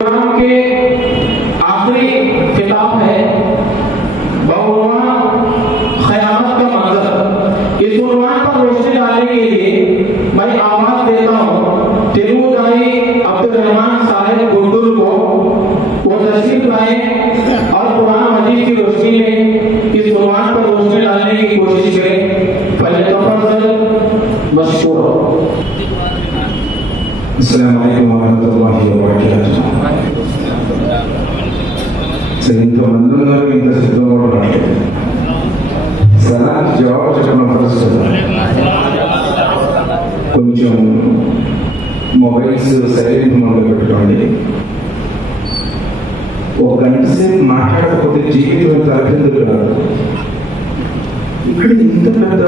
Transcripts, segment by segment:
के आखिरी किताब है बउनवान क़यामत का मंजर। इस उन्वान पर रोशनी डालने के लिए मैं आवाज देता हूँ तेलुगुदाई अब्दुर्रहमान साहिब गुंडुल को, वो तशरीफ लाए और कुरान मजीद की रोशनी में इस उन्वान पर रोशनी डालने की कोशिश करें। पहले तफज़्ज़ल मशकूर। अस्सलामु अलैकुम वरहमतुल्लाहि वबरकातुहू। ఇంతమంది ఉన్నారు, ఇంత సిద్ధంగా కూడా సరే జవాబు చెప్పడం ఫస్ట్. కొంచెం మొబైల్స్ సైలెంట్ మోడ్లో పెట్టుకోండి. ఒక గంట సేపు మాట్లాడకపోతే జీవితం తలకిందులు కాదు. ఇక్కడ ఇంత పెద్ద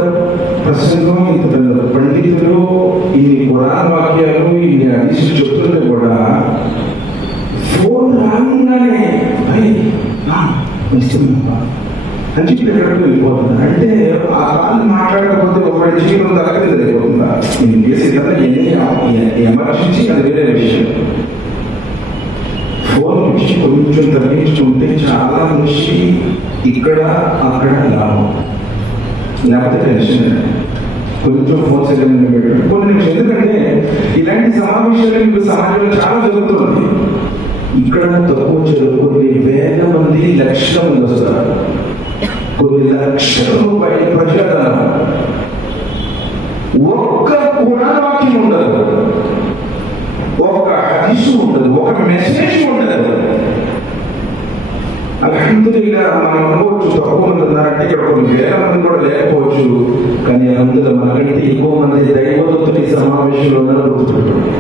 ప్రసంగం, ఇంత పెద్ద పండితులు ఇన్ని పురాణ వాక్యాలు, ఇన్ని హదీసులు చెప్తుంటే కూడా ఫోన్ రాగానే అని చెప్పి ఎక్కడికి వెళ్ళిపోతుంది. అంటే ఆ కాలం మాట్లాడకపోతే ఒకటి జీవితం తలకింద అయిపోతుందా? నేను చేసేది ఎమర్జెన్సీ, అది వేరే విషయం. ఫోన్ నుంచి కొంచెం తగ్గించుకుంటే చాలా నుంచి ఇక్కడ అక్కడ లాభం, లేకపోతే టెన్షన్. కొంచెం ఫోన్ సెకండ్ పెట్టండి కొన్ని నిమిషం. ఎందుకంటే ఇలాంటి సమావేశాలు ఇప్పుడు సమాజంలో చాలా జరుగుతుంది. ఇక్కడ తక్కువ చదువు కొన్ని వేల మంది, లక్షల మంది వస్తారు. కొన్ని లక్షల రూపాయల ప్రజాధనం, ఒక్క పురాణవాక్యం ఉండదు, ఒక్క హదీసు ఉండదు, ఒక మెసేజ్ ఉండదు. అల్హమ్దులిల్లాహ్ మనం అనుకోవచ్చు తక్కువ మంది ఉన్నారంటే ఇక్కడ కొన్ని వేల మంది కూడా లేకపోవచ్చు. కానీ అందులో మనకంటే ఎక్కువ మంది దైవదూతలు ఈ సమావేశంలో ఉన్నారో గుర్తుపెట్టుకోండి.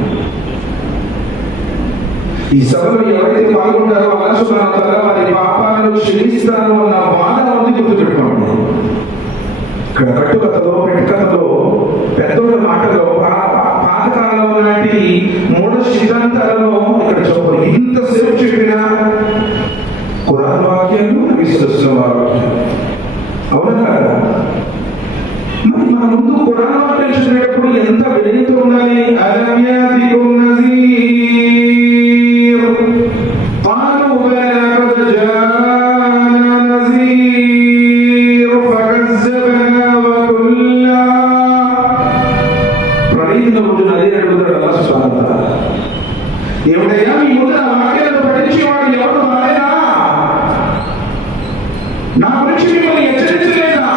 ఈ సభలో ఎవరైతే పాల్గొంటారో అల్లాహ్ సుబ్హానహు వ తఆలా వారి పాపాలను క్షమిస్తాను అన్న వాదన ఉంది, గుర్తుపెట్టుకోండి. ఇక్కడ కట్టుకథలో, పెట్టుకథలో, పెద్దోళ్ళ మాటలో, పాతకాలంలో నాటి మూఢ సిద్ధాంతాలలో ఇక్కడ చెప్పరు. ఇంతసేపు చెప్పిన ఖురాన్ వాక్యాలు, నబీ సల్లల్లాహు అలైహి వసల్లం వాక్యాలు, అవునా కాదా? మరి మన ముందు ఖురాన్ వాక్యాలు చదివేటప్పుడు ఎంత వినయంతో ఉండాలి? అలం యాతికుం నజీర్ قالوا بلى قد جاءنا نذير فكذبنا وقلنا. ప్రణీతిలో కూర్చుని అదే అడుగుతాడు అల్లాహ్ సుబ్హానహు వ తఆలా. ఎవడైనా మీ ముందు ఆ వాక్యాలను పఠించేవాడు ఎవరు రాలేదా? నా గురించి మిమ్మల్ని హెచ్చరించలేదా?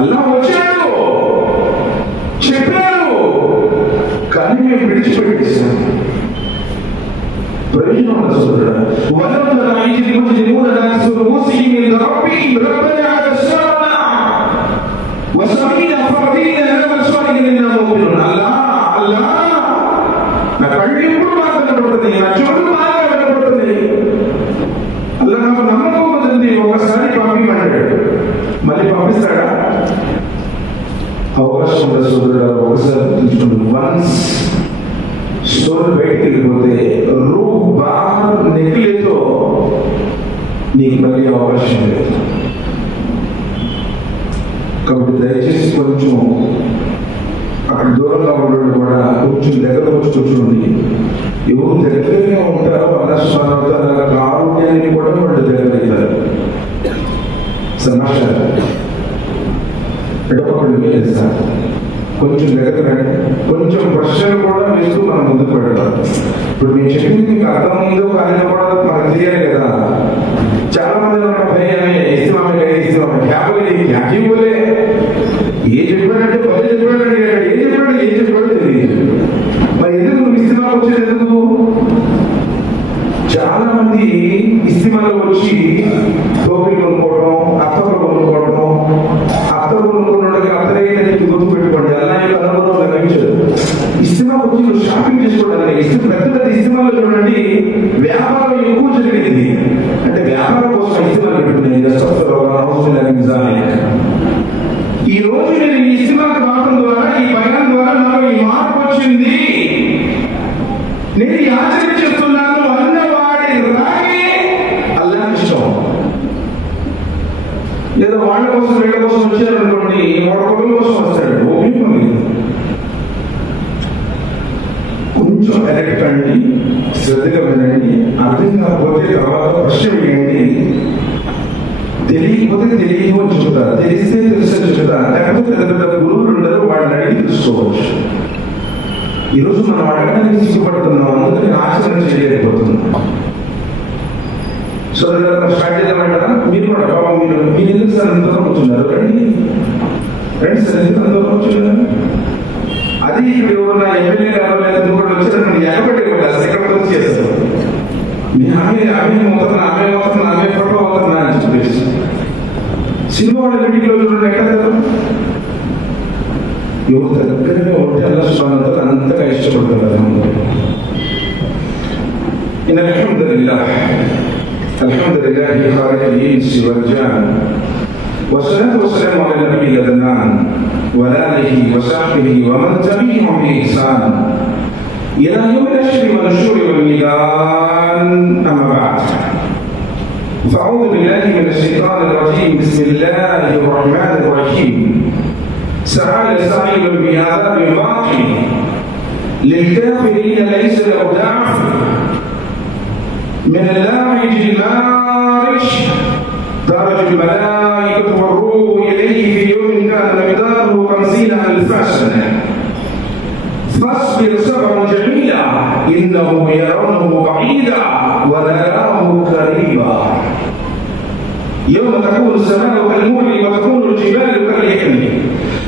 అల్లాహ్ వచ్చాడు, చెప్పాడు, కానీ మేము విడిచిపెట్టేసాం. ప్రయోజనం ఉండదు సోదరుడా. వలన రాయిది ముజ్రిమూన నాసురు ముస్లిమిన్ రబ్బి రబ్బనా తస్సరనా వసమీన ఫర్దీన నవస్వాలిన ముమినున్. అల్లాహ్ నా కళ్ళు ఎప్పుడు బాగా కనబడుతుంది, నా చెవులు బాగా కనబడుతుంది. అల్లాహ్ నాకు నమ్మకం ఉంది, ఒకసారి పంపిమన్నాడు, మళ్ళీ పంపిస్తాడా? అవకాశం ఉండదు సోదరుడా. ఒకసారి తీసుకుంటు వన్స్ సోల్ బయటికి వెళ్ళిపోతే రూహ్ బాగా నెగ్గులేతో నీకు మళ్ళీ అవకాశం లేదు. కాబట్టి దయచేసి కొంచెం అక్కడ దూరంగా ఉండడం కూడా కొంచెం దగ్గర వచ్చి కూర్చోండి. ఎవరు దగ్గరగా ఉంటారో అల్లాహ్ సుబ్హానహు వ తఆలా కారుణ్యాన్ని కూడా వాళ్ళు దగ్గర అవుతారు. సమాచారం ఎడపక్కడు వేస్తారు. కొంచెం దగ్గర రండి. కొంచెం ప్రశ్నలు కూడా వేస్తూ మనం ముందుకు పెడతాం. ఇప్పుడు నేను చెప్పింది మీకు అర్థమైందో కానీ కూడా మనకు తెలియాలి కదా. చాలా మంది భయం ఇస్తామే హ్యాపీ పోలే ఏ చెప్పాడంటే పది చెప్పాడంటే ఏం చెప్పాడు తెలియదు. మరి ఎందుకు ఇస్తిమా వచ్చేది? ఎందుకు చాలా మంది ఇస్తిమాలో వచ్చి టోపీలు కొనుక్కోవడం, అత్తలు కొనుక్కోవడం, అత్తలు కొనుక్కున్నట్టుగా అత్తలైతే గుర్తు పెట్టుకోండి. అలా అనుభవం లభించదు. ఇస్తిమా వచ్చి షాపింగ్ చేసుకోవడానికి పెద్ద ఇస్తిమాలో చూడండి వ్యాపారం ఎక్కువ జరిగింది. అంటే వ్యాపారం కోసం ఇస్తిమాలు పెట్టుకునేది. ఈ రోజు నేను ఈ ఇస్తిమాకు రావడం ద్వారా, ఈ బయాన్ ద్వారా నాకు ఈ మార్పు వచ్చింది, నేను ఈ ఆచరణ చేస్తున్నాను అన్నవాడి రాగే అల్లాహ్ ఇష్టం. లేదా వాళ్ళ కోసం వీళ్ళ కోసం వచ్చారు అనుకోండి, వాళ్ళ కొడుకుల కోసం వస్తాడు. కొంచెం ఎలక్ట్ అండి, శ్రద్ధగా వినండి. అర్థం కాకపోతే తర్వాత ప్రశ్న వేయండి. తెలియకపోతే తెలియదు అని చెప్తారు, తెలిస్తే తెలుసు అని చెప్తారు. లేకపోతే పెద్ద పెద్ద గురువులు ఉండరు, వాళ్ళని అడిగి తెలుసుకోవచ్చు. ఈరోజు మనం అడగడానికి సిగ్గుపడుతున్నాం, అందుకని ఆచరణ చేయలేకపోతున్నాం. సో స్టార్ట్ చేద్దామంటారా? మీరు కూడా బాబా మీరు ఎందుకు సార్ ఎంత దూరం కూర్చున్నారు? రండి సార్, ఎందుకు అంత దూరం కూర్చున్నారు? అది ఇక్కడ ఉన్న ఎమ్మెల్యే గారు లేదా కూడా వచ్చారని ఎగబట్టి ఎక్కడ వచ్చి చేస్తారు. మీ ఆమె ఫోటో అవుతున్నా అని చెప్పేసి సినిమా వాళ్ళ మీటింగ్లో చూడండి ఎక్కడ ఎవరు దగ్గరగా ఉంటే అల్లా సుబ్హానహు వ తఆలా అంతగా ఇష్టపడతారు. అల్హమ్దులిల్లాహి ఖాలిఖిల్ ఇన్సి వల్ జాన్ వస్సలాతు వస్సలాము అలా నబియ్యిల్ అద్నాన్ వఆలిహి వసహ్బిహి వమన్ తబిఅహుం బిఇహ్సాన్ ఇలా యౌమిల్ హష్రి వన్ షూరి వల్ మీదాన్. అమ్మా బఅద్ فأعوذ بالله من الشيطان الرجيم. بسم الله الرحمن الرحيم. سأل سعيد بعذاب واقع للكافرين ليس له دافع من اللاعج المارش درج الملائكة والروح إليه في يوم كان مقداره 50,000 سنة فاصبر صبرا جميلا إنه يرونه بعيدا ونراه قريبا يوم تكون السماء كالمهل وتكون الجبال كالعهن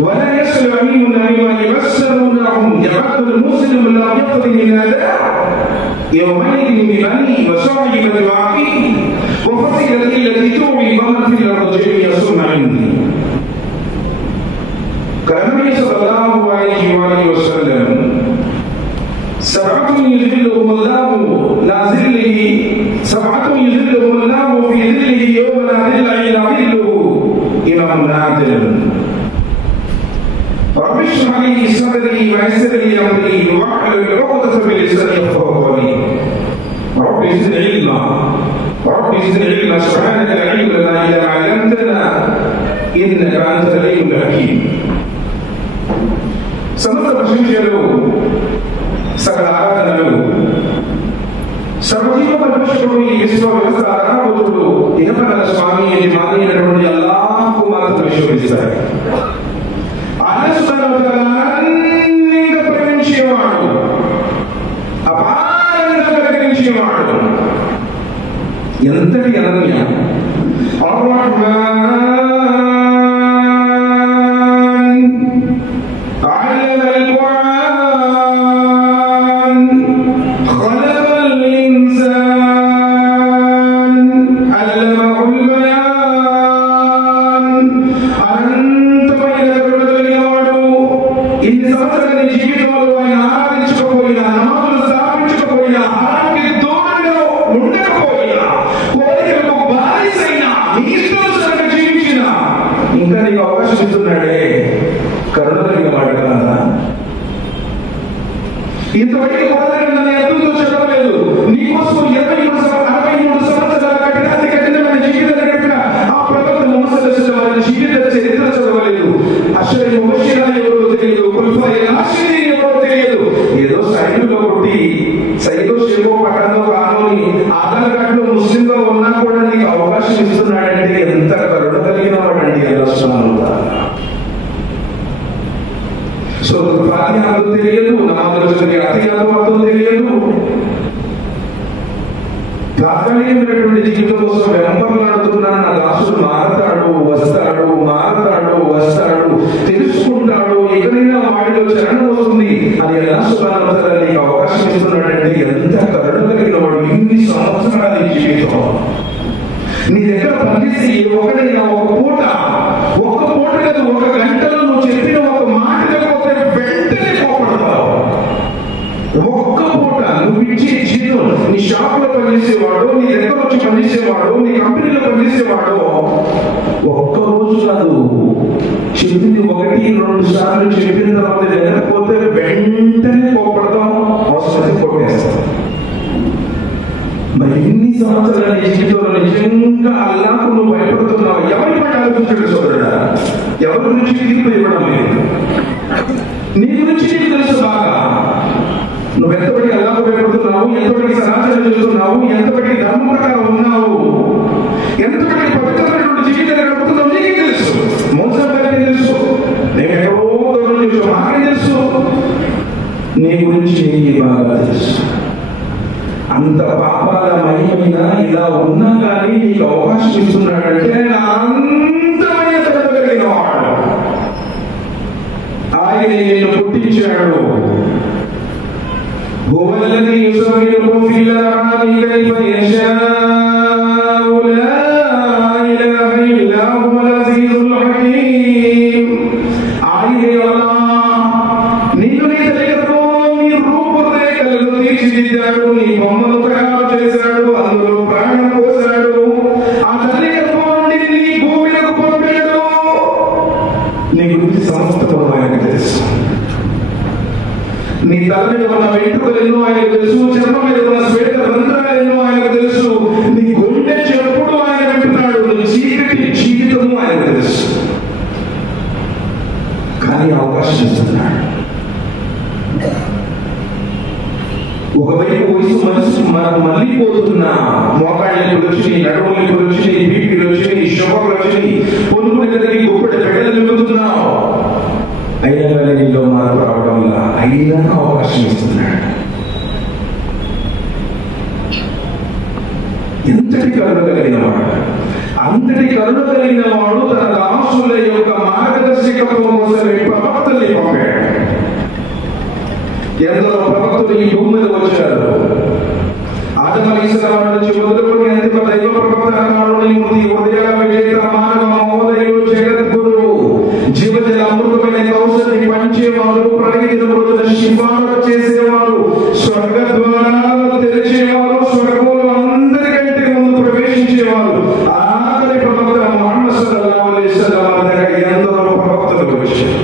ولا يسأل أمين مما يبصرونهم يعد المسلم لا يقضي من أداء يومئذ ببني وصاحبة وأخيه وفصيلته التي تؤوي ومن في الأرض جميعا ثم عندي. قال النبي صلى الله عليه وآله وسلم سبعة يظلهم الله لا ظله سبعة يظلهم الله في ظله يوم لا ظل إلا ظله إمام عادل. رب اشرح لي صدري ويسر لي أمري واحلل عقدة من لساني يفقهوا قولي. رب زدني علما سبحانك لا علم لنا إلا ما علمتنا إنك أنت العليم الحكيم. సమస్త ప్రశంసలు సకల ఆరాధనలు సర్వజీవ పరిపోషకుడు ఈ విశ్వ వ్యవస్థ ఆరాధకుడు ఇహపర స్వామి యజమాని అయినటువంటి అల్లాహ్కు మాత్రమే శోభిస్తారు. అల్లాహ్ సుబ్హానహు వ తఆలా అన్నింటినీ ప్రేమించేవాడు, అపారంగా ప్రేమించేవాడు. ఎంతటి అనన్య ఇంకా నీకు అవకాశం ఇస్తున్నాడే, కరుణ కలిగిన మాట కదా. ఇంతవరకు పోరాటం ఎంతో చెప్పలేదు. నీకోసం 63 సంవత్సరాల కఠినమైన జీవితాన్ని గడిపిన ఆ ప్రవక్త ముహమ్మద్ వారి జీవిత చరిత్ర చదవలేదు. అషరల్ ముబషిరీన్ ఎవరో తెలియదు, ఖులఫాయే రాషిదీన్ ఎవరో తెలియదు. ఏదో సైన్యంలో కొట్టి సైదో షేకో పట్టణంలో కానోని ఆధార్ కార్డులో ముస్లింగా ఉన్నా కూడా నీకు అవకాశం ఇస్తున్నాడంటే ఎంత కరుణ కలిగిన వాడండి అల్లాహ్ సుబ్హానహు వ తఆలా. సో ఫాతిహాలో తెలియదు, నమాజులో చదివే అతియాలో అర్థం తెలియదు. తాత్కాలికమైనటువంటి జీవితం కోసం వెంపర్లాడుతున్నాను. నా దాసుడు మారతాడు వస్తాడు తెలుసుకుంటాడు, ఎక్కడైనా వాడిలో చరణం వస్తుంది అని అల్లాహ్ సుబ్హానహు వ తఆలా నీకు అవకాశం ఇస్తున్నాడంటే ఎంత కరుణ కలిగిన వాడు. ఇన్ని సంవత్సరాల జీవితం నీ దగ్గర పనిచేసి ఒకడైనా ఒక్క పూట కాదు, ఒక గంటలో నువ్వు చెప్పిన ఒక మాట లేకపోతే వెంటనే కోపడతావు. ఒక్క పూట నువ్వు ఇచ్చే జీతం, నీ షాప్ లో పనిచేసేవాడు, నీ దగ్గర వచ్చి పనిచేసేవాడు, నీ కంపెనీలో పనిచేసేవాడు ఒక్క రోజు కాదు, చెప్పింది 1-2 సార్లు చెప్పిన తర్వాత లేకపోతే వెంటనే కోపడతాం, అవసరం కొట్టేస్తాం. మరి ఇన్ని సంవత్సరాల జీవితంలో నిజంగా అల్లాహ్కు నువ్వు భయపడుతున్నావు. ఎవరి పట్ల ఆలోచించాడు సోదరుడా? ఎవరి గురించి తీర్పు ఇవ్వడం లేదు, నీ గురించి నీకు తెలుసు బాగా. నువ్వు ఎంతబడి ఎలా ఉపయోగపడుతున్నావు, ఎంతబడి సమాచారం చేస్తున్నావు, ఎంతబడి ధర్మ ప్రకారం ఉన్నావు, ఎంతబడి పవిత్రమైనటువంటి జీవితాన్ని గడుపుతున్నావు నీకే తెలుసు. మోసం గారికి తెలుసు, నేను ఎక్కడో దూరం నుంచి మాకే తెలుసు, నీ గురించి నీకు బాగా తెలుసు. అంత పాపాల మహిమైన ఇలా ఉన్నా కానీ నీకు అవకాశం ఇస్తున్నాడంటే అంతమైన చదవగలిగిన వాడు. ఆయన నిన్ను పుట్టించాడు. భూవల్లది యుసవిరుకు ఫిల్ కైఫ యశాఉ లా ఇలాహ ఇల్లా హువల్ అజీజుల్ హకీమ్. ఆయనే అల్లాహ్ నిన్ను నీ తల్లిదండ్రులు నీ రూపురేఖలను తీర్చిదిద్దాడు, నీ బొమ్మను తయారు చేశాడు, అందులో ప్రాణం పోశాడు, ఆ తల్లిదండ్రుల నుండి నీ భూమిలకు పంపాడు. నీ గురించి సమస్తము ఆయనకు తెలుసు. నీ తల మీద ఉన్న వెంట్రుకలు ఎన్నో ఆయనకు తెలుసు, చర్మం మీద ఉన్న శ్వేత రంధ్రాలు ఎన్నో ఆయనకు తెలుసు, నీ గుండె చెప్పుడు ఆయన వింటున్నాడు, నీ చీకటి జీవితము ఆయనకు తెలుసు. కానీ అవకాశం ఇస్తున్నాడు. ఒకవైపు వయసు మనసు మనకు మళ్ళీపోతున్నా, మోకాళ్ళకి వచ్చినాయి, నడుములకు వచ్చినాయి, బీపీలు వచ్చినాయి, షుగర్లు వచ్చినాయి, పొనుగులు కలిగి గుప్పటి పెడలు నింపుతున్నావు, అయినా కానీ నీలో మార్పు రావడంలా అయినా అవకాశం ఇస్తున్నాడు. ఎంతటి కరుణ కలిగిన వాడు, అంతటి కరుణ కలిగిన వాడు తన దాసుల యొక్క మార్గదర్శకత్వం కోసం ప్రవక్తల్ని పంపాడు. ఎందరో ప్రవక్తలు ఈ భూమి మీద వచ్చారు. ఆదమ అలైహిస్సలాం నుంచి మొదలుకొని అంతిమ దైవ ప్రవక్త కారుణ్యమూర్తి ఉదయ విజేత మానవ మహోదయుడు జగద్గురు జీవజల అమృతమైన కౌశల్ని పంచేవారు, ప్రగతి రోజున శిఫారసు చేసేవారు, స్వర్గ ద్వారాలను తెరిచేవారు, స్వర్గంలో అందరికంటే ముందు ప్రవేశించేవారు ఆఖరి ప్రవక్త ముహమ్మద్ సల్లల్లాహు అలైహి వసల్లం దగ్గర ఎందరో ప్రవక్తలు వచ్చారు.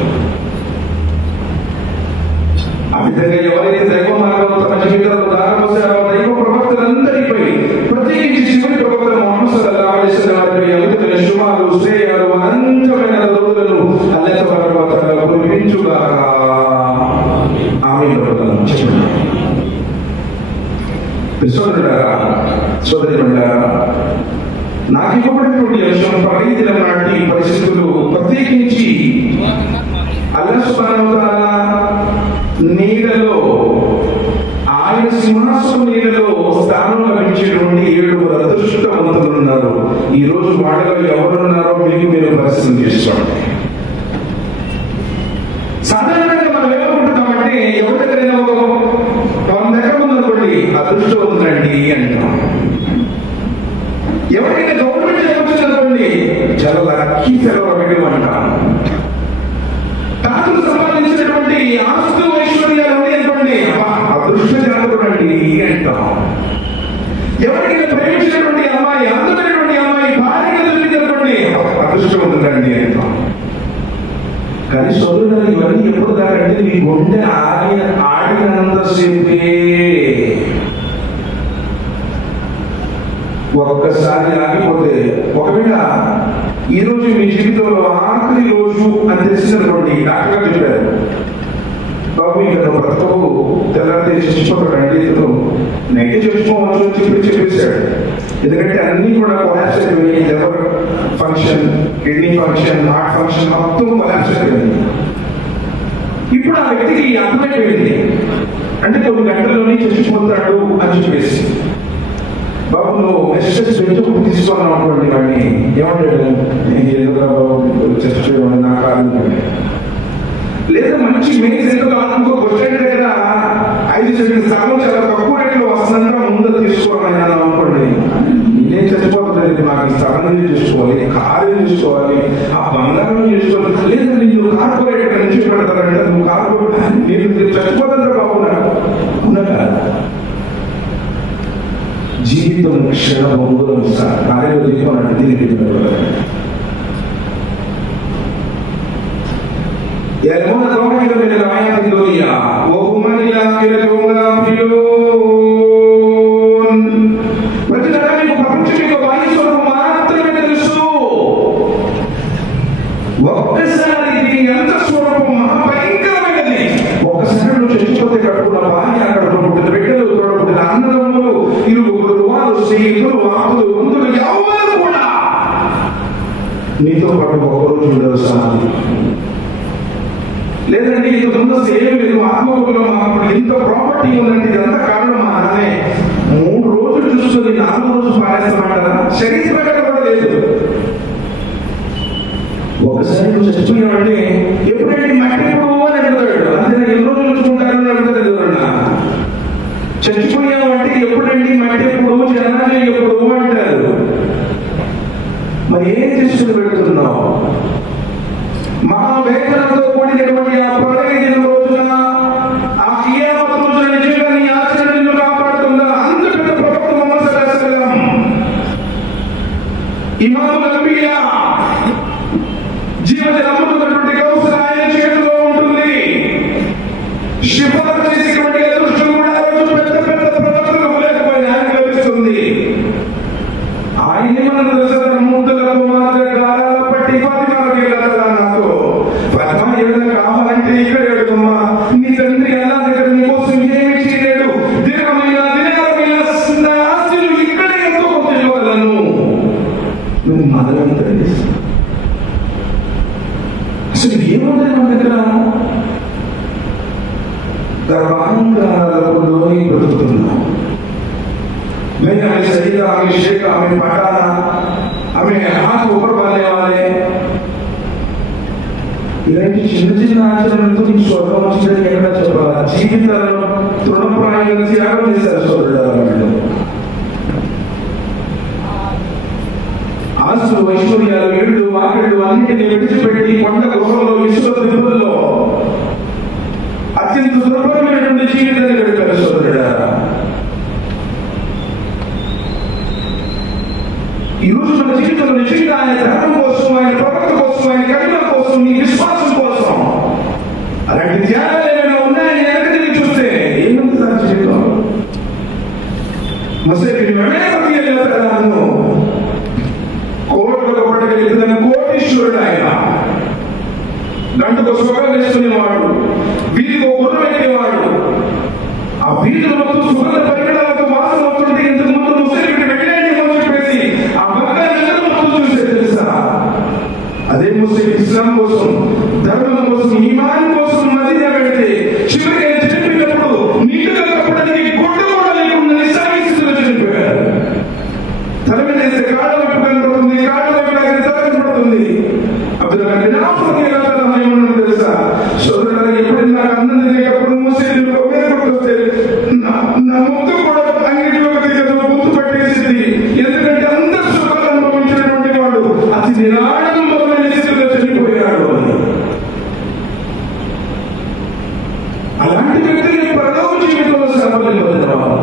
ఆ విధంగా ఎవరైతే దైవ మార్గంలో తమ జీవితంలో దారపోసారో దైవ ప్రవక్తలందరిపై ప్రత్యేకించి చివరి ప్రవక్త ముహమ్మద్ సల్లల్లాహు అలైహి వసల్లం వారిపై అమితమైన శుభాలు, శ్రేయాలు, అనంతమైన రోజులను అల్లాహ్ తబారక వ తఆలా కురిపించుగాక. ఆమీన్. సోదరులారా, సోదరులారా, నాకు ఇవ్వబడినటువంటి అంశం పరిధిల నాటి పరిస్థితులు, ప్రత్యేకించి అల్లాహ్ సుబ్హానహు వ తఆలా నీడలో, ఆయన సింహాసనం నీడలో స్థానం లభించేటువంటి 7 అదృష్టవంతులు ఉన్నారు. ఈ రోజు వాటిలో ఎవరున్నారో మీకు మీరు పరిశీలన చేసుకోండి. సాధారణంగా మనం ఏమనుకుంటున్నామంటే, ఎవరికైనా ఒక 100 ఎకరం ఉందనుకోండి, అదృష్టవంతులండి అంటాం. ఎవరికైనా గవర్నమెంట్ జాబ్ వచ్చిందనుకోండి, చాలా లక్కీ ఫెలో అంటాం. తాతలు సంపాదించినటువంటి ఆస్తులు ఐశ్వర్యాలు ఉంది అనుకోండి, అదృష్ట జాతకుడు అండి అంటాం. ఎవరికైనా ప్రేమించినటువంటి అమ్మాయి, అందమైనటువంటి అమ్మాయి భార్యగా దొరికింది అనుకోండి, అదృష్టవంతుడండి అంటాం. కానీ సోదరులు, ఇవన్నీ ఎప్పుడు దాకంటే మీ గుండె ఆడినంతసేపే. ఒక్కసారి ఆగిపోతే, ఒకవేళ ఈ రోజు మీ జీవితంలో ఆఖరి రోజు అని తెలిసినటువంటి డాక్టర్ చెప్పారు, బాబు ఇంకా బ్రతకవు, తెల్లారితే చచ్చిపోతాడండి, ఇతను నెగ్గి చచ్చిపోవచ్చు అని చెప్పేశాడు. ఎందుకంటే అన్ని కూడా కొలాప్స్ అయిపోయి, liver function, kidney function, heart function మొత్తం కొలాప్స్ అయిపోయింది. ఇప్పుడు ఆ వ్యక్తికి అర్థమైపోయింది, అంటే 9 గంటల్లోనే చచ్చిపోతాడు అని చెప్పేసి. బాబు నువ్వు మెసేజ్ పెంచుకు తీసుకున్నావు అనుకోండి, వాడిని ఏమంటాడు, నేను ఎందుకు బాబు చచ్చిపోయాడు నా కాదు. లేదా మంచి మెయిన్ సెంటర్ ఇంకో క్వశ్చన్ దగ్గర 5 సెంట్లు స్థలం చాలా తక్కువ రేట్లో వస్తుందంటే ముందు తీసుకోవాలని అనుకోండి, నేనేం చచ్చిపోతుంది, నాకు ఈ స్థలం చూసుకోవాలి, కారు చూసుకోవాలి, ఆ బంగారం చూసుకోవాలి. లేదా నేను కార్పొరేట్ నుంచి పెడతానంటే నువ్వు కార్పొరేట్ నేను చచ్చిపోతుందా బాగున్నాడు ఉన్నదా? జీవితం క్షణ బొంగులం సార్ కార్యంలో తీసుకోవాలంటే దీనికి يلمون ظواهر من الحياة الدنيا وهم عن الآخرة هم غافلون. ప్రజలకు ప్రపంచం వాయుస్వరూపం మాత్రమే తెలుసు. ఒక్కసారి దీని ఎంత స్వరూపం మహాభయంకరమైనది. ఒక్కసారి నువ్వు చచ్చిపోతే కట్టుకున్న భార్య అక్కడ స్నేహితులు, ఆకులు, బంధువులు ఎవరు కూడా నీతో పాటు ఒక్కరోజు ఉండరు సమాధి. లేదండి ఇంతకుముందు అసలు ఏం లేదు, ఆత్మకులో మాకు ఇంత ప్రాపర్టీ ఉందంటే ఇదంతా కారణం మా నాన్నే. 3 రోజులు చూసుకొని 4 రోజులు పారేస్తామంటారా? శరీర ప్రకటన కూడా లేదు. ఒకసారి నువ్వు చచ్చిపోయావంటే ఎప్పుడంటే మట్టి ఎప్పుడు అని అడుగుతాడు. అంతే ఎన్ని రోజులు చూసుకుంటారని అడుగుతాడు ఎవరన్నా. చచ్చిపోయావంటే ఎప్పుడండి మట్టి ఎప్పుడు, జనాలు ఎప్పుడు అంటారు. మరి ఏం తీసుకుని పెడుతున్నావు? మహావేదనతో కూడినటువంటి ఆ ప్రళయ రోజున, ఆ కియామత్ రోజున నిజంగా నీ ఆచరణను కాపాడుతుందా? అంత పెద్ద ప్రవక్త ముహమ్మద్ సల్లల్లాహు అలైహి వసల్లం, ఇమాముల్ అంబియా, జీవజలమున్నటువంటి కౌసర్ ఆయన చేతిలో ఉంటుంది. సిఫారసు చేసేటువంటి అదృష్టం కూడా ఆ రోజు పెద్ద పెద్ద ప్రవక్తలకు లేకపోయినా ఆయనకు లభిస్తుంది. ఆయనే మన ముద్దలకు మాత్రం గారాల పట్టి ఫాతిమాకు వెళ్ళాలా నాతో ఫాతిమా ఏదైనా కావాలంటే ఇక్కడ ఏడుకమ్మా. నీ తండ్రి అల్లా దగ్గర నీ కోసం ఏమి చేయలేడు. దినమైన ఆస్తులు ఇక్కడే ఎంతో తెలియగలను. నువ్వు మాదలని తెలుసు. అసలు ఏముంటుంది మన దగ్గర? గర్వాంగాలకు లోని బ్రతుకుతున్నాం. मैंने हमें सईदा, हमें शेख, हमें पटाना, हमें हाथ ऊपर वाले वाले ఇలాంటి చిన్న చిన్న ఆచరణలతో నీకు స్వర్గం వచ్చిందని ఎక్కడ చెప్పాలా? జీవితాలను తృణప్రాయంగా త్యాగం చేశారు సోదరుడు. ఆస్తులు, ఐశ్వర్యాలు, ఇళ్ళు, వాకిళ్ళు అన్నింటినీ విడిచిపెట్టి కొండ గుహలో, ఇసుక దిబ్బల్లో అత్యంత దుర్భరమైనటువంటి జీవితాన్ని గడిపారు సోదరుడారా. ఈ రోజు మన జీవితంలో నిజంగా ఆయన ధర్మం కోసం, ఆయన ప్రవక్త కోసం, ఆయన కఠిన కోసం, నీ విశ్వాసం కోసం అలాంటి త్యాగాలు ఏమైనా ఉన్నాయని వెనక తిరిగి చూస్తే ఏముంది సార్ జీవితం? కోట్లకు పట్టగలిగిన కోటీశ్వరుడు ఆయన. గంటకు స్వగం వేసుకునేవాడు, వీధికి ఒక గుర్రం ఎక్కేవాడు. ఆ వీధులు మొత్తం సుగంధ పరిమళాలతో వాసన అవుతుంటే ఇంతకు ముందు ముస్లింకి వెళ్ళేమో చెప్పేసి ఆ భక్తులందరూ మొత్తం చూసే తెలుసా? అదే ముస్లిం ఇస్లాం కోసం, ధర్మం కోసం, ఈమాన్ కోసం మదీనా వెళ్తే చివరికి ఆయన చనిపోయినప్పుడు నీటిగా కప్పడానికి గుడ్డ కూడా లేకుండా నిస్సాయి స్థితిలో చనిపోయారు. తల మీద వేస్తే కాళ్ళ వైపు కనపడుతుంది, కాళ్ళ వైపు లాగితే తల కనపడుతుంది. అప్పుడు ఏమన్నా తెలుసా? సోదరుడు ఎప్పుడైనా నాకు అన్నం తినేటప్పుడు ముస్లింలు వస్తే నా ముద్దు కూడా అంగిటిలోకి గుర్తు పట్టేసింది. ఎందుకంటే అందరూ సుఖాలు అనుభవించినటువంటి వాడు అతి నిరాడంబరమైన స్థితిలో చనిపోయాడు అని. అలాంటి వ్యక్తులు పరలోక జీవితంలో సాఫల్యం పొందినవాడు.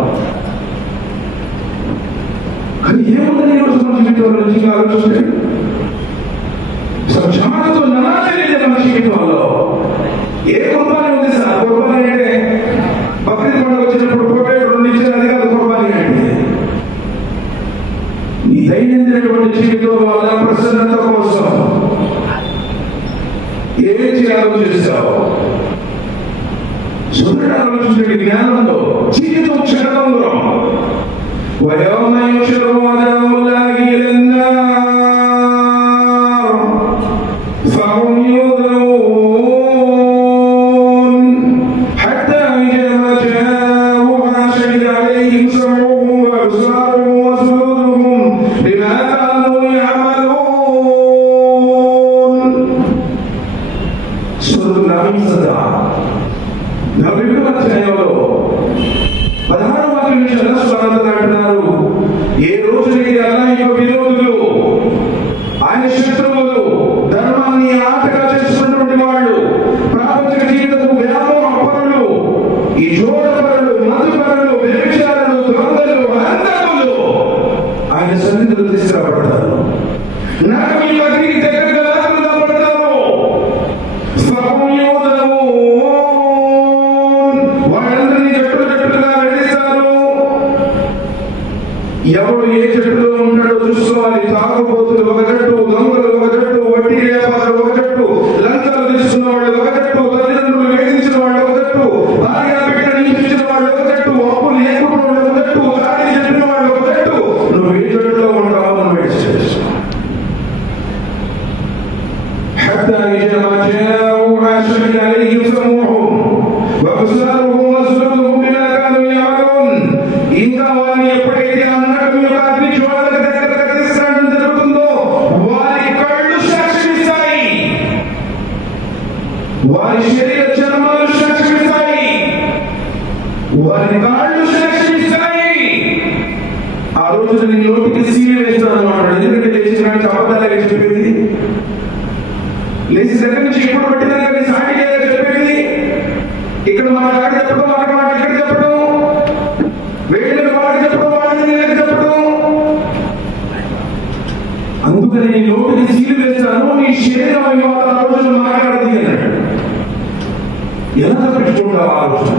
కానీ ఏముందని ఈరోజు మన జీవితంలో నిజంగా ఆలోచిస్తే జమాతో నమాజ్ లేదు మన జీవితంలో. ఏ కుర్బానీ ఉంది సార్? కుర్బానీ అంటే బక్రీద్ పండుగ వచ్చినప్పుడు పొట్టేడు 2 ఇచ్చిన అది కాదు కుర్బానీ అంటే. నీ దైనందినటువంటి జీవితంలో వల్ల ప్రసన్నత కోసం ఏం చేయాలో చేస్తావు? సుదృఢ ఆలోచించే జ్ఞానంలో జీవితం క్షణంలో ويوم يحشر أعداء الله إلى النار فهم يوزعون حتى إذا ما جاءوها شهد عليهم سمعهم وأبصارهم وجلودهم بما كانوا يعملون. سورة الأنفال 41వ అధ్యాయంలో 16వ వాక్యం నుంచి అల్లాహ్ సుబ్హానహు వ తఆలా అంటున్నారు, ఏ రోజునైతే అల్లాహ్ యొక్క విరోధులు, ఆయన శత్రువులు, ధర్మాన్ని ఆటగా చేసుకున్నటువంటి వాళ్ళు, ప్రాపంచిక జీవితపు వ్యామోహపరులు, ఈ జోడపరులు, మధుపరులు, వ్యభిచారులు, దొంగలు, హంతకులు ఆయన సన్నిధిలో తీసుకురాబడతారు. నరకం యొక్క అగ్నికి దగ్గరగా లాగబడతారు. వాళ్ళందరినీ జట్టుగా వెళ్ళిస్తారు. ఎవరు ఏ జట్టులో ఉంటాడో చూసుకోవాలి. తాగుబోతులు ఒక జట్టు, దొంగలు ఒక జట్టు, వడ్డీ వ్యాపారులు ఒక జట్టు, లంచాలు తీసుకున్న వాళ్ళు ఒక జట్టు, తల్లిదండ్రులు వేధించిన వాళ్ళు ఒక జట్టు, భార్య బిడ్డను హింసించిన వాళ్ళు ఒక జట్టు, అప్పులు ఎక్కువ ఒక జట్టు, దాడిని చెప్పిన వాళ్ళు ఒక జట్టు, నరకం యొక్క అగ్ని జ్వాలలకు దగ్గరగా తీసుకురావడం జరుగుతుందో వారి కళ్ళు సాక్ష్యమిస్తాయి, వారి శరీర చర్మాలు సాక్ష్యమిస్తాయి, వారి కాళ్ళు సాక్ష్యమిస్తాయి. ఆ రోజు నేను నోటికి సీలు వేస్తాను అన్నాడు. ఎందుకంటే లేచిన అబద్ధాలు చెప్పేది, లేచి దగ్గర నుంచి ఎప్పుడు పెట్టినా కానీ సాటిగా చెప్పేది, ఇక్కడ మాట అక్కడ చెప్పడం, అక్కడ మాట ఇక్కడ చెప్పడం, వేళ్ళకి వాడికి చెప్పడం, వాడిని చెప్పడం. అందుకని నీ నోటికి సీలు వేస్తాను, నీ శరీరం ఆ రోజులు మాట్లాడది అన్నాడు. ఎలా తప్పించుకుంటావు ఆ రోజు?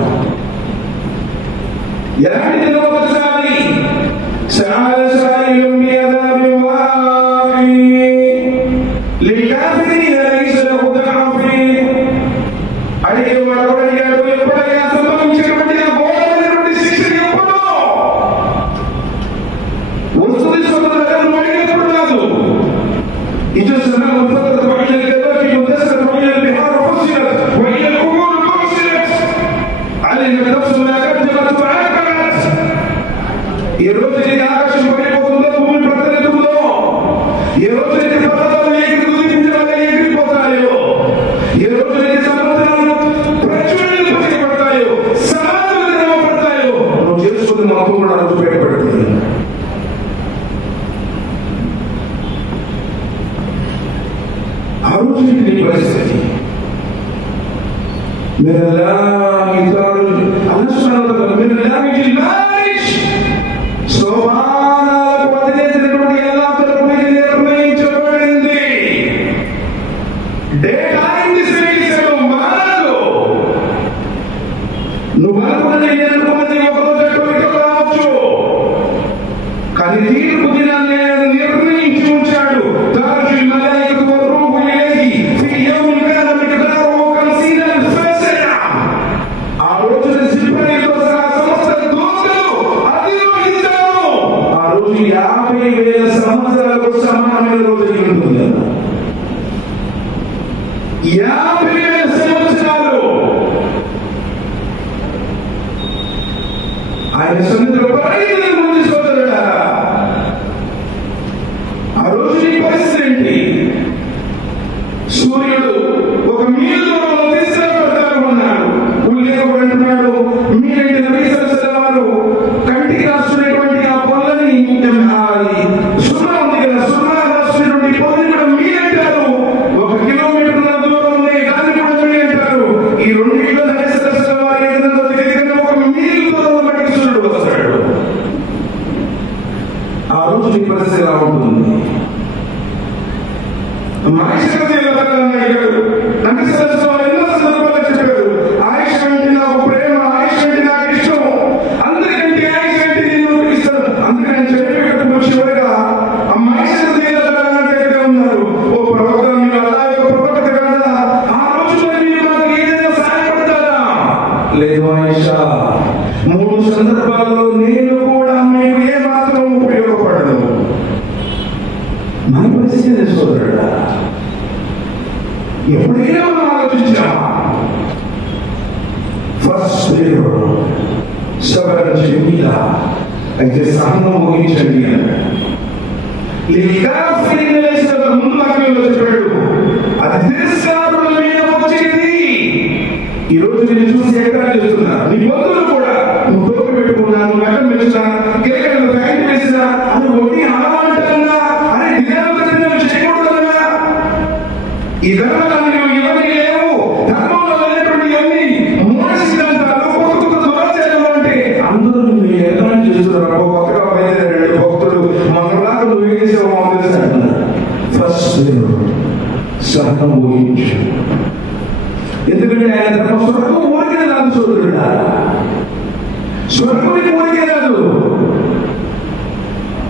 ఎలాంటి తినవచ్చాలి? అడిగేవాడు అడిగాడు, ఎప్పుడైనా సంభవించినటువంటి ఘోరమైనటువంటి శిక్ష ఎప్పుడు వస్తుంది? స్వతంత్రం అడిగినప్పుడు కాదు. ఇది ఏ రోజు ఆకాశం పడిపోతుందో, భూమి ప్రతలెత్తుతుందో, ఏ రోజు పర్వతాలు ఎగిరిపోతాయో, ఏ రోజు సముద్రాలు ప్రచురింపబడతాయో, సమాజాలు నిలవబడతాయో, నువ్వు చేసుకుని మాకు కూడా రోజు బయటపడుతుంది. ఆ రోజు నీ పరిస్థితి మీరు సోపానాలకు వదిలేసినటువంటి ఎలా నిర్ణయించబడింది. డే టైం నువ్వు అనుకున్నది అనుకున్నది ఒకరోజు అటు రావచ్చు, కానీ తీర్పు దినాన్ని నిర్ణయించి ఉంచాడు. ఆ రోజు ఆ రోజు 50,000 సంవత్సరాలకు సమానమైన రోజు ఉంటుంది. 50,000 సంవత్సరాలు ఆయన సన్నిధిలో ముందు సోదరుడా, ఆ రోజు నీ పరిస్థితి ఏంటి? సూర్యుడు ఒక మీలు తీసుకురాబడతాడు అన్నాడు. ఉల్లేఖకుడు అంటున్నాడు, మీరేంటి నబీసలవారు కంటికి రాస్తున్నటువంటి ఆ పొల్లని సున్నా ఉంది కదా, సున్నా రాస్తున్నటువంటి పొల్లని కూడా మీరంటారు. 1 కిలోమీటర్ దూరం ఉంది, దాన్ని కూడా మీ అంటారు. ఈ 2 కిలో నబీసలవారు ఏదైనా ఒక మీలు దూరం బట్టి సూర్యుడు వస్తాడు. ఆ రోజు నీ పరిస్థితి ఎలా ఉంటుంది? ఎన్నో సందర్భాలు చెప్పారు, ఆయుష్ అంటే నాకు ప్రేమ, ఆయుష్ అంటే నాకు ఇష్టం, అందరికంటే ఆయుష్ అంటే నేను ఇస్తాను. అందుకని చెప్పేటప్పుడు చివరిగా ఉన్నారు, ఓ ప్రవక్త మీరు అలాగే ప్రవక్త కదా, ఆ రోజులో మీరు మాకు ఏదైనా సహాయపడతారా? లేదు ఆయిషా, 3 సందర్భాల్లో నేను కూడా మీకు ఏ మాత్రం ఉపయోగపడను. మన పరిస్థితి సోదరుడా, ఎప్పుడైనా మనం ఆలోచించామా? ఫస్ట్ మీద అయితే సహనం ముగించండి అన్నాడు. ముందు వాక్యంలో చెప్పాడు, అది తిరస్కారుల మీద వచ్చేది. ఈ రోజు నేను చూసి ఎక్కడ చేస్తున్నా, నీ బంధువులు కూడా నువ్వు టోపి పెట్టుకున్నా, నువ్వు వెంట వేసినా, కిరకలు ఫ్యాక్ట్ వేసినా, అది ఒకటి అలవాటన్నా అని దినాలు చేయకూడదన్నా. ఈ ధర్మాన్ని ఎవరికి లేవు, ధర్మంలో లేనటువంటి అన్ని మూఢ సిద్ధాంతాలు, కొత్త దురాచారాలు అంటే అందరూ నువ్వు ఎలా చేస్తున్నారు? కొత్తగా బయలుదేరాడు భక్తుడు, మనలాగా నువ్వు ఏం చేసావు అంటున్నారు. ఫస్ట్ సహనం ఊహించు. ఎందుకంటే ఆయన ధర్మ స్వర్గం ఊరికే రాదు సోదరుడా, స్వర్గం ఊరికే రాదు.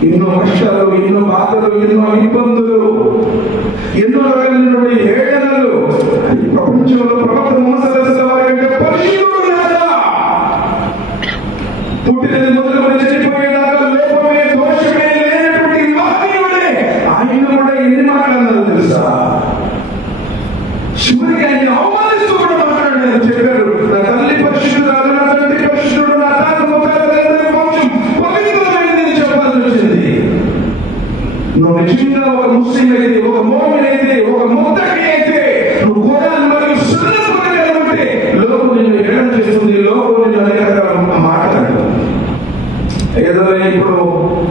ఎన్నో కష్టాలు, ఎన్నో బాధలు, ఎన్నో ఇబ్బందులు, ఎన్నో రకాలైనటువంటి హేళనలు. ప్రపంచంలో ప్రవక్త ముహమ్మద్ వారి పరిశుద్ధుడు కాదా, పుట్టినది మొదలుకొని చనిపోయేదాకా లోపమే దోషమే లేనటువంటి మహనీయుడే. ఆయన కూడా ఎన్ని మాట్లాడారు తెలుసా? చివరికి ఆయన అవమానిస్తూ కూడా మాట్లాడారు. చెప్పారు, నా తల్లి పరిశుద్ధురాలు, నా తండ్రి పరిశుద్ధుడు, నా తాత వంశం పవిత్రమైనది చెప్పాలని నువ్వు నిజంగా ఒక ముస్లిం అయితే, ఒక మోమిన్ అయితే, ఒక ముత్తకి అయితే, నువ్వు ఖురాన్ మరియు సున్నత్ పట్టుకుంటే లోకం నిన్ను ఏడం చేస్తుంది, లోకం నిన్ను అనేక రకాల మాట్లాడతాడు. ఏదో ఇప్పుడు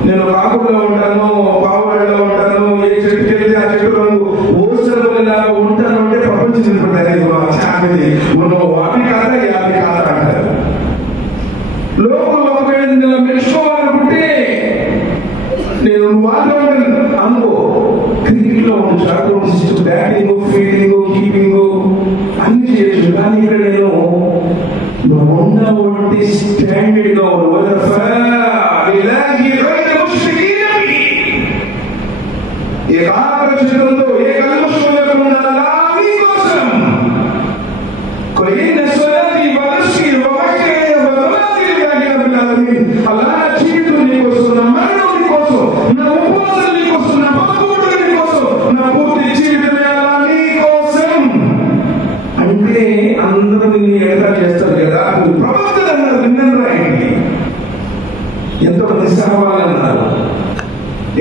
నేను కాకులో ఉంటాను, పావులలో ఉంటాను, ఏ చెట్టుకి వెళ్తే ఆ చెట్టులో ఓసరలాగా ఉంటాను అంటే ప్రపంచం నిలబడతాయి. నువ్వు వాటి కాదా యాభై కాదా అంటారు. లోకంలో మెచ్చుకోవాలనుకుంటే నేను మాట్లాడాను అనుకో. క్రికెట్ లో ఉన్న షార్ట్ బ్యాటింగ్, ఫీల్డింగ్, కీపింగ్ అన్ని చేయొచ్చు. కానీ ఇక్కడ నేను నువ్వు ఉన్నటువంటి స్టాండర్డ్ గా ఏకాగ్రచిత్తంతో ఏ కల్మషం లేకుండా కోసం అలా జీవితం నీకోసం, నా మరణం నీకోసం, నా ఉపవాసం నీకోసం, నా పదకొండు నీకోసం, నా పూర్తి జీవితమే అలా నీకోసం అంటే అందరూ నిన్ను ఎడతా చేస్తారు కదా. ప్రవక్తలు అన్నారు, విన్నారు రాయండి. ఎంతోమంది సహవాళ్ళు అన్నారు,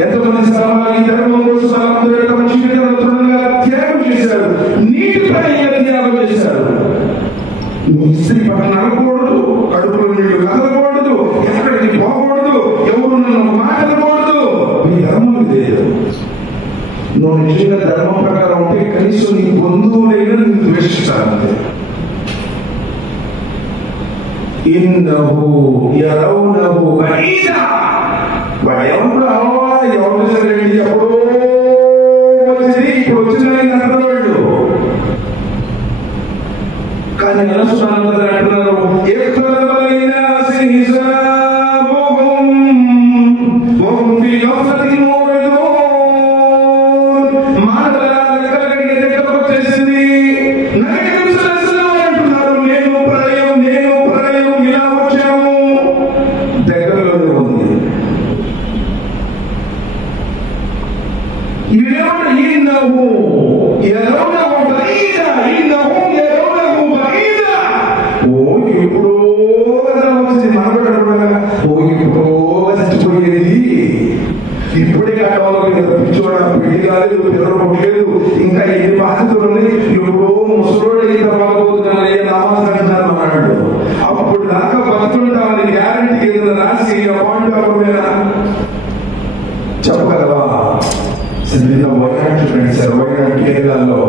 ఎంతోమంది సహవాళ్ళు ఈ ధర్మం కోసం తమ జీవితాలను తృణంగా త్యాగం చేశారు, నీటిపై త్యాగం చేశారు. నీ స్త్రీ పక్కన నడకూడదు, కడుపులో నీళ్లు కదలకూడదు, ఎక్కడికి పోకూడదు, ఎవరు నన్ను మాట్లాడకూడదు. నీ ధర్మం లేదు. నువ్వు నిజంగా ధర్మం ప్రకారం ఉంటే కనీసం నీ బంధువులైనా నిన్ను ద్వేషిస్తారంతే. ఎవరు సరేండి, ఎప్పుడో వచ్చింది, ఇప్పుడు వచ్చిందని అంటున్నాడు. కానీ అంటున్నారు వచ్చేసింది. అంటున్నారు నేను ప్రళయం, నేను ప్రళయం, ఇలా వచ్చాము. దగ్గరలోనే ఉంది. ఇవేమన్నా ఈయనవు ఎరవనవు బయట, ఈయనవు ఎరవనవు బయట. ఓ ఎప్పుడో వచ్చింది మాట్లాడకుండా, ఓ ఎప్పుడో చచ్చిపోయేది, ఇప్పుడే కావాలి పిచ్చోడా, పెళ్లి కాలేదు, పిల్లలు లేదు, ఇంకా ఎన్ని బాధ్యతలు ఉన్నాయి, ఎప్పుడో ముసలోడు అయిన బాగోతున్నాను నామాస్ అంటున్నారు అన్నాడు. అప్పుడు దాకా బతుకుంటామని గ్యారంటీ ఏదైనా రాసి అపాయింట్ పేపర్ మీద చెప్పగలవా? వైనాడు చూడండి సార్, వైనాడు కేరళలో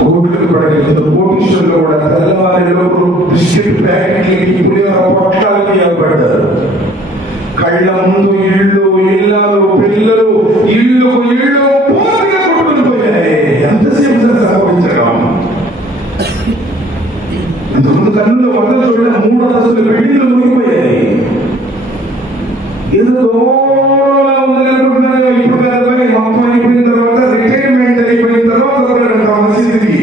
కోర్టులకు పడగలుగుతారు. కోటీశ్వరులు కూడా తెల్లవారి లోపల బిస్కెట్ ప్యాకెట్లకి, పులిహోర పొట్లాలకి ఏర్పడ్డారు. కళ్ళ ముందు ఇళ్ళు, ఇళ్ళలు, పిల్లలు, ఇళ్ళు పూర్తిగా కొట్టుకుపోయాయి. ఎంతసేపు సంభవించడం? అంతకుముందు కన్నులో వదల చూడడం 3 అంతస్తులు బిల్డింగ్లు మునిగిపోయాయి. ఏదో ఉందనుకుంటున్నాను. ఇప్పుడు కాదు, మొత్తం అయిపోయిన తర్వాత, రిటైర్మెంట్ అయిపోయిన తర్వాత మసీదుకి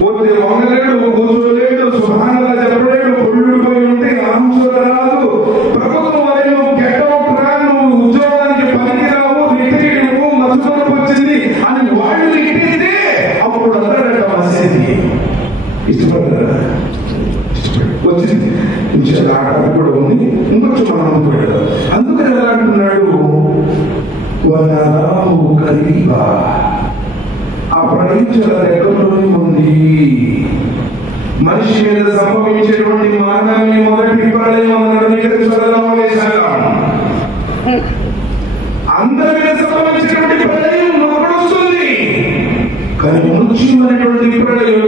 పోతే వంగలేడు, కూర్చోలేడు, సుభానల్లా చెప్పలేడు, పొళ్ళుడిపోయి ఉంటే ఆంసోల రాదు. ప్రభుత్వం వారి నువ్వు గెట్అవుట్ రా, నువ్వు ఉద్యోగానికి పనికిరావు, రిటైర్డ్ మసూదకు వచ్చింది అని వాళ్ళు ఇట్టితే అప్పుడు అందరట మసీదుకి. ఇష్టపడతారా? వచ్చింది ఆటలు కూడా ఉంది, ఇంకొంచెం మనం అనుకోలేదు. అందుకని ఎలా అంటున్నాడు, ఆ ప్రళయించిన దగ్గరలోనే ఉంది. మనిషి మీద సంభవించేటువంటి మరణాన్ని మొదటి ప్రళయం అందరి మీద సంభవించినటువంటి ప్రళయం ఒకటి వస్తుంది. కానీ మృత్యు అనేటువంటి ప్రళయం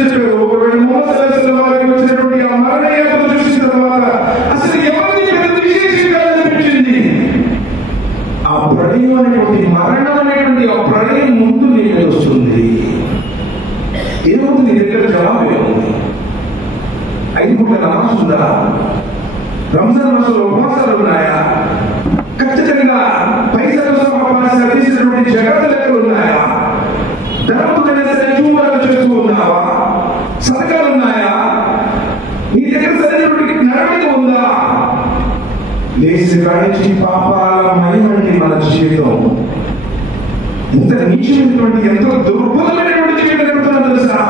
చెప్పారు. ఒకవేళ వారికి వచ్చినటువంటి ఆ మరణయాత్ర చూసిన తర్వాత అసలు ఎవరిని పెద్ద విశేషంగా అనిపించింది? ఆ ప్రళయం అనేటువంటి మరణం అనేటువంటి ఆ ప్రళయం ముందు నేను వస్తుంది. ఏమవుతుంది? నీ దగ్గర జవాబు ఏముంది? 5 పూట్ల నమాజ్ ఉందా? రంజాన్ మాసంలో ఉపవాసాలు ఉన్నాయా? ఖచ్చితంగా పైసలు తీసినటువంటి జగత్తు లెక్కలు ఉన్నాయా? ధర్మం చేస్తూ ఉన్నావా? సదకాలు ఉన్నాయా? నీ దగ్గర సరైనటువంటి నడవడిక ఉందా? లేచి కాడించి పాపాల మయమండి మన జీవితం. ఇంత నీచమైనటువంటి, ఎంతో దుర్బలమైనటువంటి జీవితం గడుపుతున్నాం తెలుసా?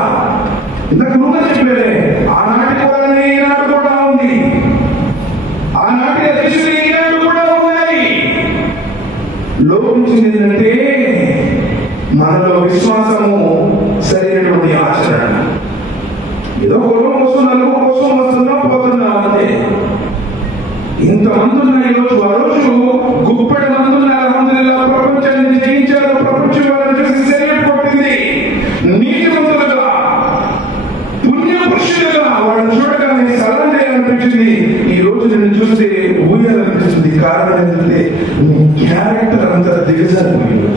ఇంతకు ముందు చెప్పేదే ఆనాటి కూడా ఈనాడు కూడా ఉంది. అనిపించింది, ఈ రోజు నేను చూస్తే ఊయాలనిపిస్తుంది. కారణం ఏంటంటే నీ క్యారెక్టర్ అంతా దిగజారిపోయింది.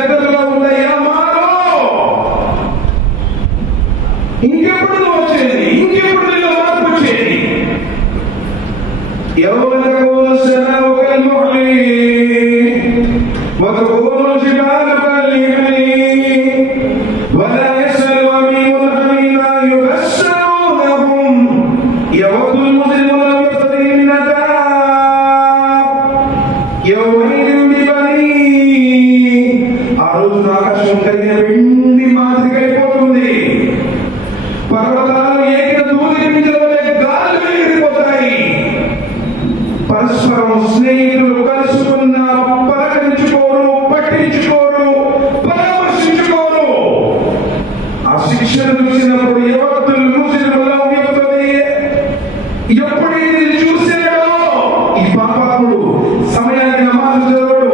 దగ్గరలో ఉందయ్యా మారో, ఇంకెప్పుడు నువ్వు వచ్చేది, ఇంకెప్పుడు నీలో మార్పు వచ్చేది. يوم السماء كالمحل وتكون الجبال كالعهن ولا يسأل حميم حميما يبشرونهم يود المجرم لو يفتدي من عذاب يومئذ ببنيه. ఆ రోజు ఆకాశం కలిగిన వెండి మాదిరికైపోతుంది. పర్వతాలు ఏక దూది పింజలవలె గాలిలో ఎగిరిపోతాయి. పరస్పరం స్నేహితులు కలుసుకున్న పలకరించుకోరు, పట్టించుకోరు, పరామర్శించుకోరు. ఆ శిక్షను చూసినప్పుడు యువతులు ఎప్పుడైతే చూసాడో ఈ పాపాత్ముడు సమయానికి నమాజు చదవడు,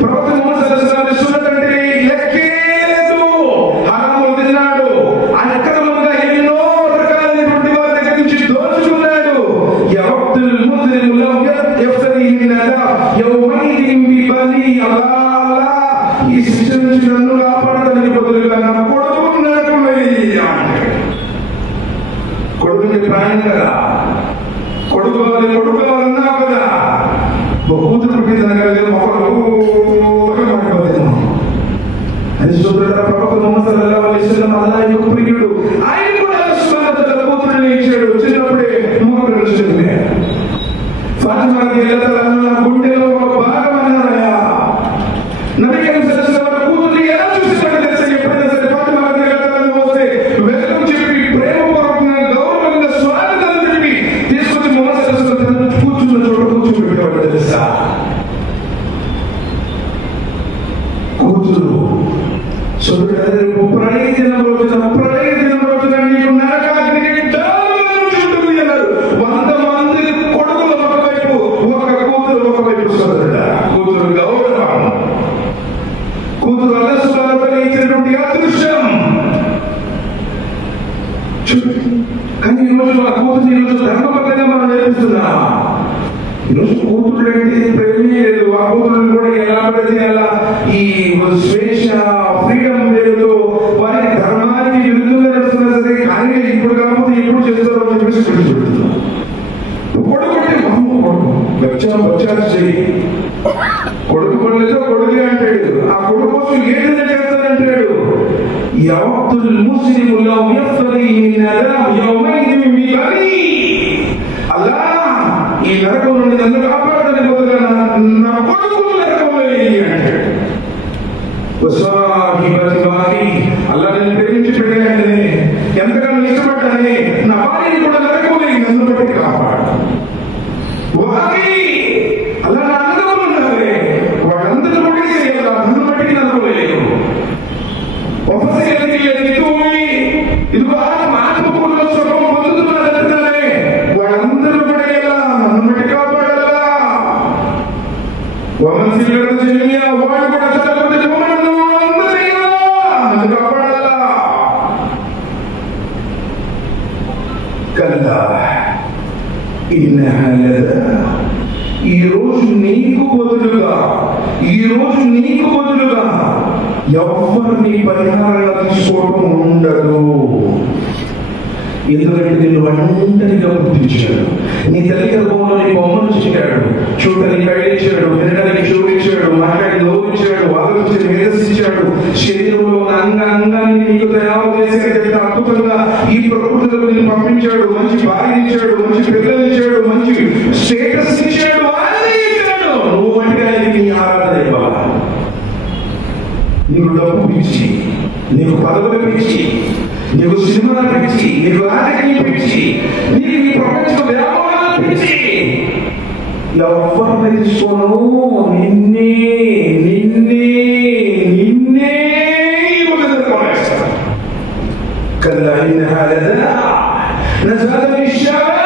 ప్రవక్త ముహమ్మద్ సున్నతంటే లెక్కేలేదు, హరాములు తిన్నాడు, అక్రమంగా ఎన్నో రకాలైనటువంటి వారి దగ్గర నుంచి దోచుకున్నాడు. ఈ శిక్ష నుంచి నన్ను కాపాడడానికి బదులుగా నా కొడుకుని ప్రాయం కదా, కొడుకు అన్నావు కదా, కూతురు పుట్టిందనగలిగిన మొక్కలు అది చూడరా. ప్రవక్త ముహమ్మద్ సల్లల్లాహు అలైహి వసల్లం అల్లాహ్ యొక్క ప్రియుడు, ఆయన కూడా కూతురుని ఇచ్చాడు. చిన్నప్పుడే మొక్కలు వచ్చింది. ఫాతిమా రలియల్లాహు గుండెలో ఒక భాగం అన్నారయ్యా. నబీ కరీం సల్లల్లాహు అలైహి వసల్లం కూతురుని ఎలా చూసేవాడు తెలుసా? ఎప్పుడైనా సరే ఫాతిమా రలియల్లాహు వస్తే వెల్కమ్ చెప్పి ప్రేమపూర్వకంగా గౌరవంగా స్వాగతం చెప్పి తీసుకొచ్చి ముహమ్మద్ సల్లల్లాహు అలైహి వసల్లం కూర్చున్న చోట కూర్చోబెట్టేవాడు తెలుసా? కూతురు చూడలేదు. ప్రళయ దినం రోజున నీకు నరకాగ్నికి చుట్టుకుంది అన్నారు. 100 మంది కొడుకులు ఒకవైపు, ఒక కూతురు ఒకవైపు. సోదరుడా, కూతురు గౌరవం, కూతురు అల్లాహ్ సుబ్హానహు వ తఆలా ఇచ్చినటువంటి అదృష్టం. కానీ ఈరోజు ఆ కూతురు ఈరోజు ధర్మబద్ధంగా మనం నేర్పిస్తున్నామా? ఈరోజు కూతురు అంటే ప్రేమే లేదు. ఆ కూతురుని కూడా ఎలా పడితే అలా ఈ స్వేచ్ఛ, ఫ్రీడమ్ లేదు, వారి ధర్మానికి విరుద్ధంగా చేస్తున్నా సరే, కానీ ఇప్పుడు కాకపోతే ఎప్పుడు చేస్తారో అని చెప్పేసి పెడుతున్నాం. కొడుకుంటే వచ్చారు చెయ్యి, కొడుకు పడలేదో కొడుకే అంటాడు. ఆ కొడుకు కోసం ఏదైనా చేస్తానంటాడు. యవతుల్ ముస్లిము లౌ యఫ్తది మిన్ అదాబ్ యౌమైదిన్ బిబనీ. అల్లాహ్ ఈ నరకం నుండి నన్ను కాపాడడానికి బదులుగా నా కొడుకును నరకంలో వేయి అంటాడు. అల్లాహ్ నేను ప్రేమించి పెట్టానని, ఎంతగానో ఇష్టపడ్డానని, నా భార్యని కూడా నరకంలో నన్ను బట్టి కాపాడు. అలా నా అందరూ ఉన్నారే, వాళ్ళందరూ బట్టి చేయాలి, నన్ను బట్టి నరకంలో లేదు. ఇదిగో ఆత్మపూర్ణ సుఖం పొందుతున్నారంటే వాళ్ళందరూ కూడా నన్ను బట్టి కాపాడాలా. వాడు కూడా చదవబడి నన్ను కాపాడాలా. కల్లా ఈ రోజు నీకు బదులుగా ఎవరిని పరిహారంగా తీసుకోవడం ఉండదు. ఎందుకంటే నిన్ను ఒంటరిగా గుర్తించాడు. నీ తల్లి గర్భంలో నీ బొమ్మను చెక్కాడు, చూడటానికి కళ్ళిచ్చాడు, వినడానికి చూపించాడు, మాట్లాడి నోవించాడు, ఆలోచించి మేధస్సించాడు, శరీరంలో ఉన్న అంగాన్ని నీకు తయారు చేసి అద్భుతంగా ఈ ప్రకృతిలో నిన్ను పంపించాడు. మంచి భార్య ఇచ్చాడు, మంచి పిల్లలు ఇచ్చాడు, మంచి స్టేటస్ ఇచ్చాడు, అన్నీ ఇచ్చాడు. నువ్వు అంటే నీ ఆరాధన ఇవ్వాలి. నీకు డబ్బు పిచ్చి, నీకు పదవులు పిచ్చి, నీకు సినిమాలు పిచ్చి, నీకు రాజకీయం పిచ్చి, నీకు ఈ ప్రపంచ వ్యాపారాలు పిచ్చి. ఎవరిని తీసుకోను, నిన్నే كلا إنها لنا نزلت في الشارع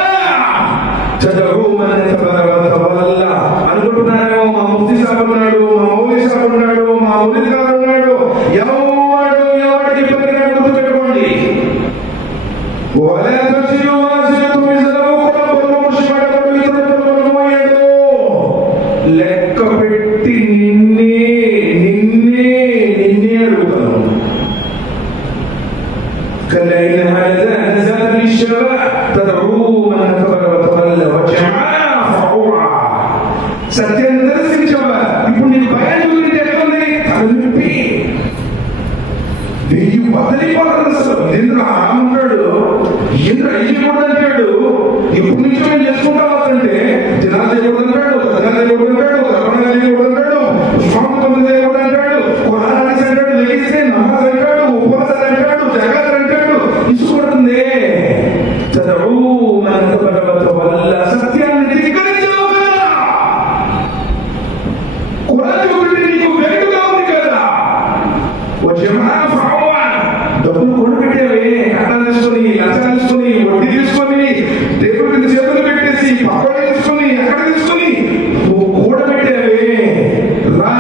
تدعو من أدبر وتولى. అనుకుంటున్నాడు మా ముఫ్తీ సాబ్ ఉన్నాడు, మా మౌలీ సాబ్ ఉన్నాడు, మా మురీద్ గారు ఉన్నాడు. ఎవడికి పలికినా గుర్తుపెట్టుకోండి, ولا تزر وازرة وزر أخرى లెక్క పెట్టి నిన్నే అడుగుతాను. كالذين هذا نزل للشباب تدعو من كفر وتولى وجمع فعوعا. సత్యాన్ని దర్శించవా? ఇప్పుడు నీకు భయాన్ని గురించి ఎట్లుంది? తలనొప్పి వెయ్యి బదిలిపోతారు. అసలు ఇంద్ర రాముంటాడు, ఇంద్ర అయ్యకూడదు అంటాడు. ఎప్పుడు నుంచో మేము చేసుకుంటా వస్తుంటే దినాలు చేయకూడదు అంటాడు, దర్శనాలు చేయకూడదు అంటాడు, దర్శనాలు చేయకూడదు అంటాడు, పుష్పాంతం చేయకూడదు అంటాడు, కురాన్ అంటాడు, లెగిస్తే నమాజ్ అంటాడు, ఉపవాసాలు అంటాడు, జగాలు అంటాడు. ఇసుకొడుతుంది. చదవు మన వల్ల సత్యాన్ని ధిక్కరించవు కదా. కురాన్ గురించి నీకు వేడుగా ఉంది కదా. డబ్బులు కొనుపెట్టావే, కట్టాలు తీసుకొని, లంచాలు తీసుకొని, వడ్డీ తీసుకొని, దేవుడికి చేతులు పెట్టేసి పక్కన తీసుకొని ఎక్కడ తీసుకొని కూడబెట్టావే. రా,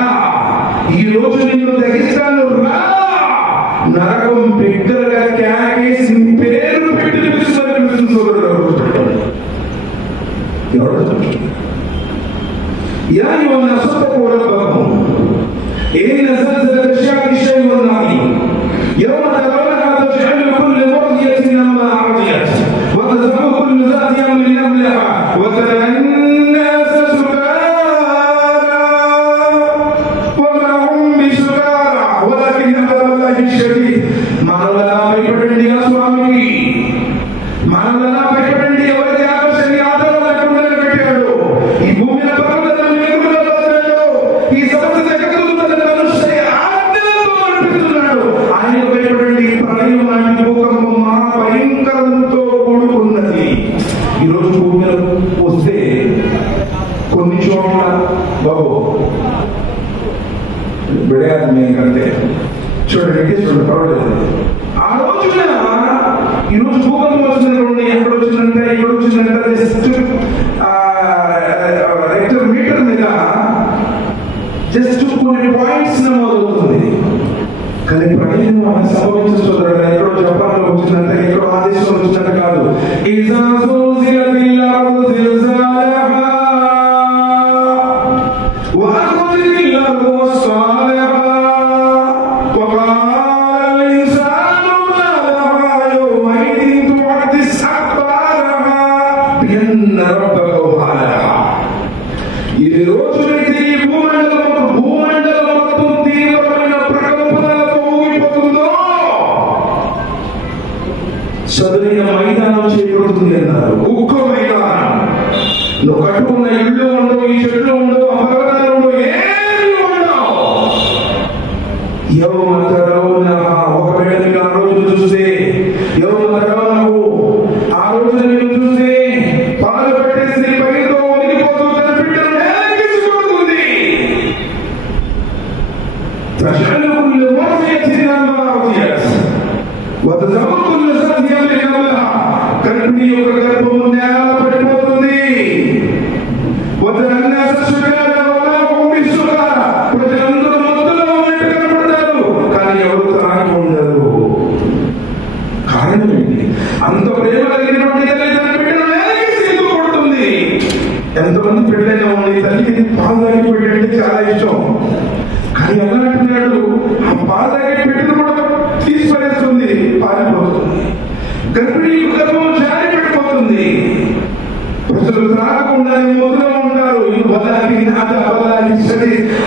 ఈ రోజు నిన్ను తగ్గిస్తాను. రా, నరకం బిగ్గరగా క్యాకేసి పేరు పెట్టి పిలుస్తుంది. ఎవరు ఏమన్నా సొత్తకూడదు. إن زلزلة الشعب شيء عظيم يوم ترونها تجعل كل مرضية عما أرضيت وتذهب كل ذات أمر أمرها وترى الناس سكارى وما هم بسكارى ولكن عذاب الله شديد. మనవలలా భయపడండి స్వామికి, మనవలలా భయపడండి. ఎవరైతే ఆకాశాన్ని ఆధారం లేకుండా పెట్టాడు, ఈ భూమిని పర్వతాలను మెరుగులో వదిలాడు, ఈ సమస్త ఆయనకు భయపడండి. ప్రళయం లాంటి భూకంపం మహాభయంకరంతో కూడుకున్నది. ఈరోజు భూమి వస్తే కొన్ని చోట్ల బాబు బిడయాది మేకంటే చూడండి పర్వాలేదు. ఆ రోజున ఈరోజు భూకంపం వచ్చినటువంటి ఎక్కడ వచ్చిందంటే ఇక్కడ వచ్చిందంటే జస్ట్ రెక్టర్ మీటర్ మీద జస్ట్ కొన్ని పాయింట్స్ నమోదవుతుంది. కానీ ప్రళయం మనం సంభవించదు. ఎక్కడో జపాన్లో వచ్చిందంటే, ఎక్కడో ఆ దేశంలో వచ్చినట్టు కాదు. ఈ రోజునైతే ఈ భూమండలం మొత్తం తీవ్రమైన ప్రకంపనలతో ఊగిపోతుందో సదురైన మైదానం చేయబడుతుంది అన్నారు. ఉక్కు మైదానం. నువ్వు కట్టుకున్న ఇళ్ళు ఉండవు, ఈ చెట్లు ఉండవు, ఆ పర్వతాలు ఉండవు, ఏమి ఉండవు. ఒకవేళ మీరు ఆ రోజు చూస్తే, ఆ రోజు నేను చూస్తే పాలు పెట్టేసి పైతో ఒలిగిపోతూ తన బిడ్డను నేలకిసుకుంటుంది. గర్భిణి యొక్క గర్భము నేల పడిపోతుంది. ప్రజలందరూ మొత్తంలో ఉన్నట్టు కనపడతారు, కానీ ఎవరు తాగి ఉండరు. కారణం ఏంటి? అంత ప్రేమ కలిగినటువంటి తల్లి తన బిడ్డను నేలకి సిగ్గుపడుతుంది. ఎంతమంది బిడ్డలైనా ఉంది, తల్లికి పాలు తాగి పెట్టంటే చాలా ఇష్టం. కానీ ఎలా అంటున్నాడు, ఆ పాలు తాగి పెట్టిన కూడా తీసుకునేస్తుంది, పారిపోతుంది. గర్భిణీ గర్భం జారి పడిపోతుంది. ప్రజలు త్రాగకుండా మొదలు ఉంటారు.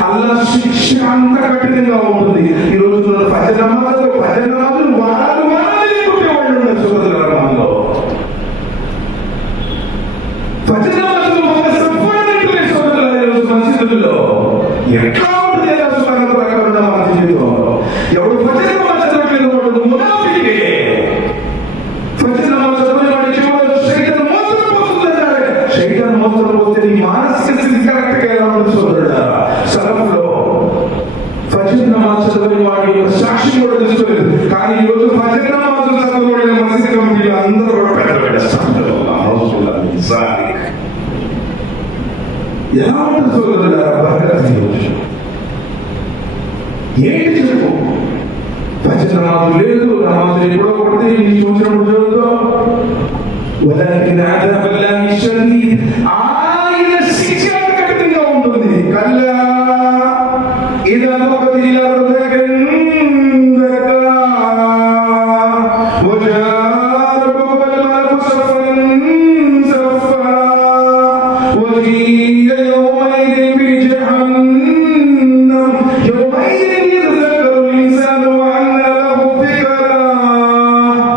అల్లా శిక్ష అంత కఠినంగా ఉంటుంది. ఈ రోజు భజనమాలు వారు కుట్టేవాళ్ళు ఉన్నారు. సోదరులలో భజనమాలు మసీదుల్లో ఎట్లా ఉంటుంది మన జీవితంలో? ఎవడు భజన చదవట్లేదు వాడు మునాఫికే. శైతాన్ మోసం పోతే నీ మానసిక స్థితి కరెక్ట్ గా ఎలా ఉంటుంది సోదరుడా? సలఫ్లో ఫజ్ర్ నమాజ్ చదవని వాడి యొక్క సాక్షి కూడా తీసుకోలేదు. కానీ ఈ రోజు ఫజ్ర్ నమాజ్ చదవని మసీదు కమిటీలు అందరూ కూడా పెట్టబెట్టారు. ఎలా ఉంటుంది సోదరుడా? ఏంటి చెప్పు? ఫజ్ర్ నమాజ్ లేదు, నమాజ్ ఎప్పుడో కొడితే నీ చూసినప్పుడు చదువుతావు. ولكن عذاب الله شديد. ఆయన శిక్ష కఠినంగా ఉంటుంది. కల్లా ఇదా బగతిల్ అర్ద కందకా వజా రబ్బుకల్ మలకు సఫన్ సఫా వజీయ యౌమైదిన్ బిజహన్నమ్ యౌమైదిన్ యతజక్కరు లిసాను వఅన్న లహు ذكرا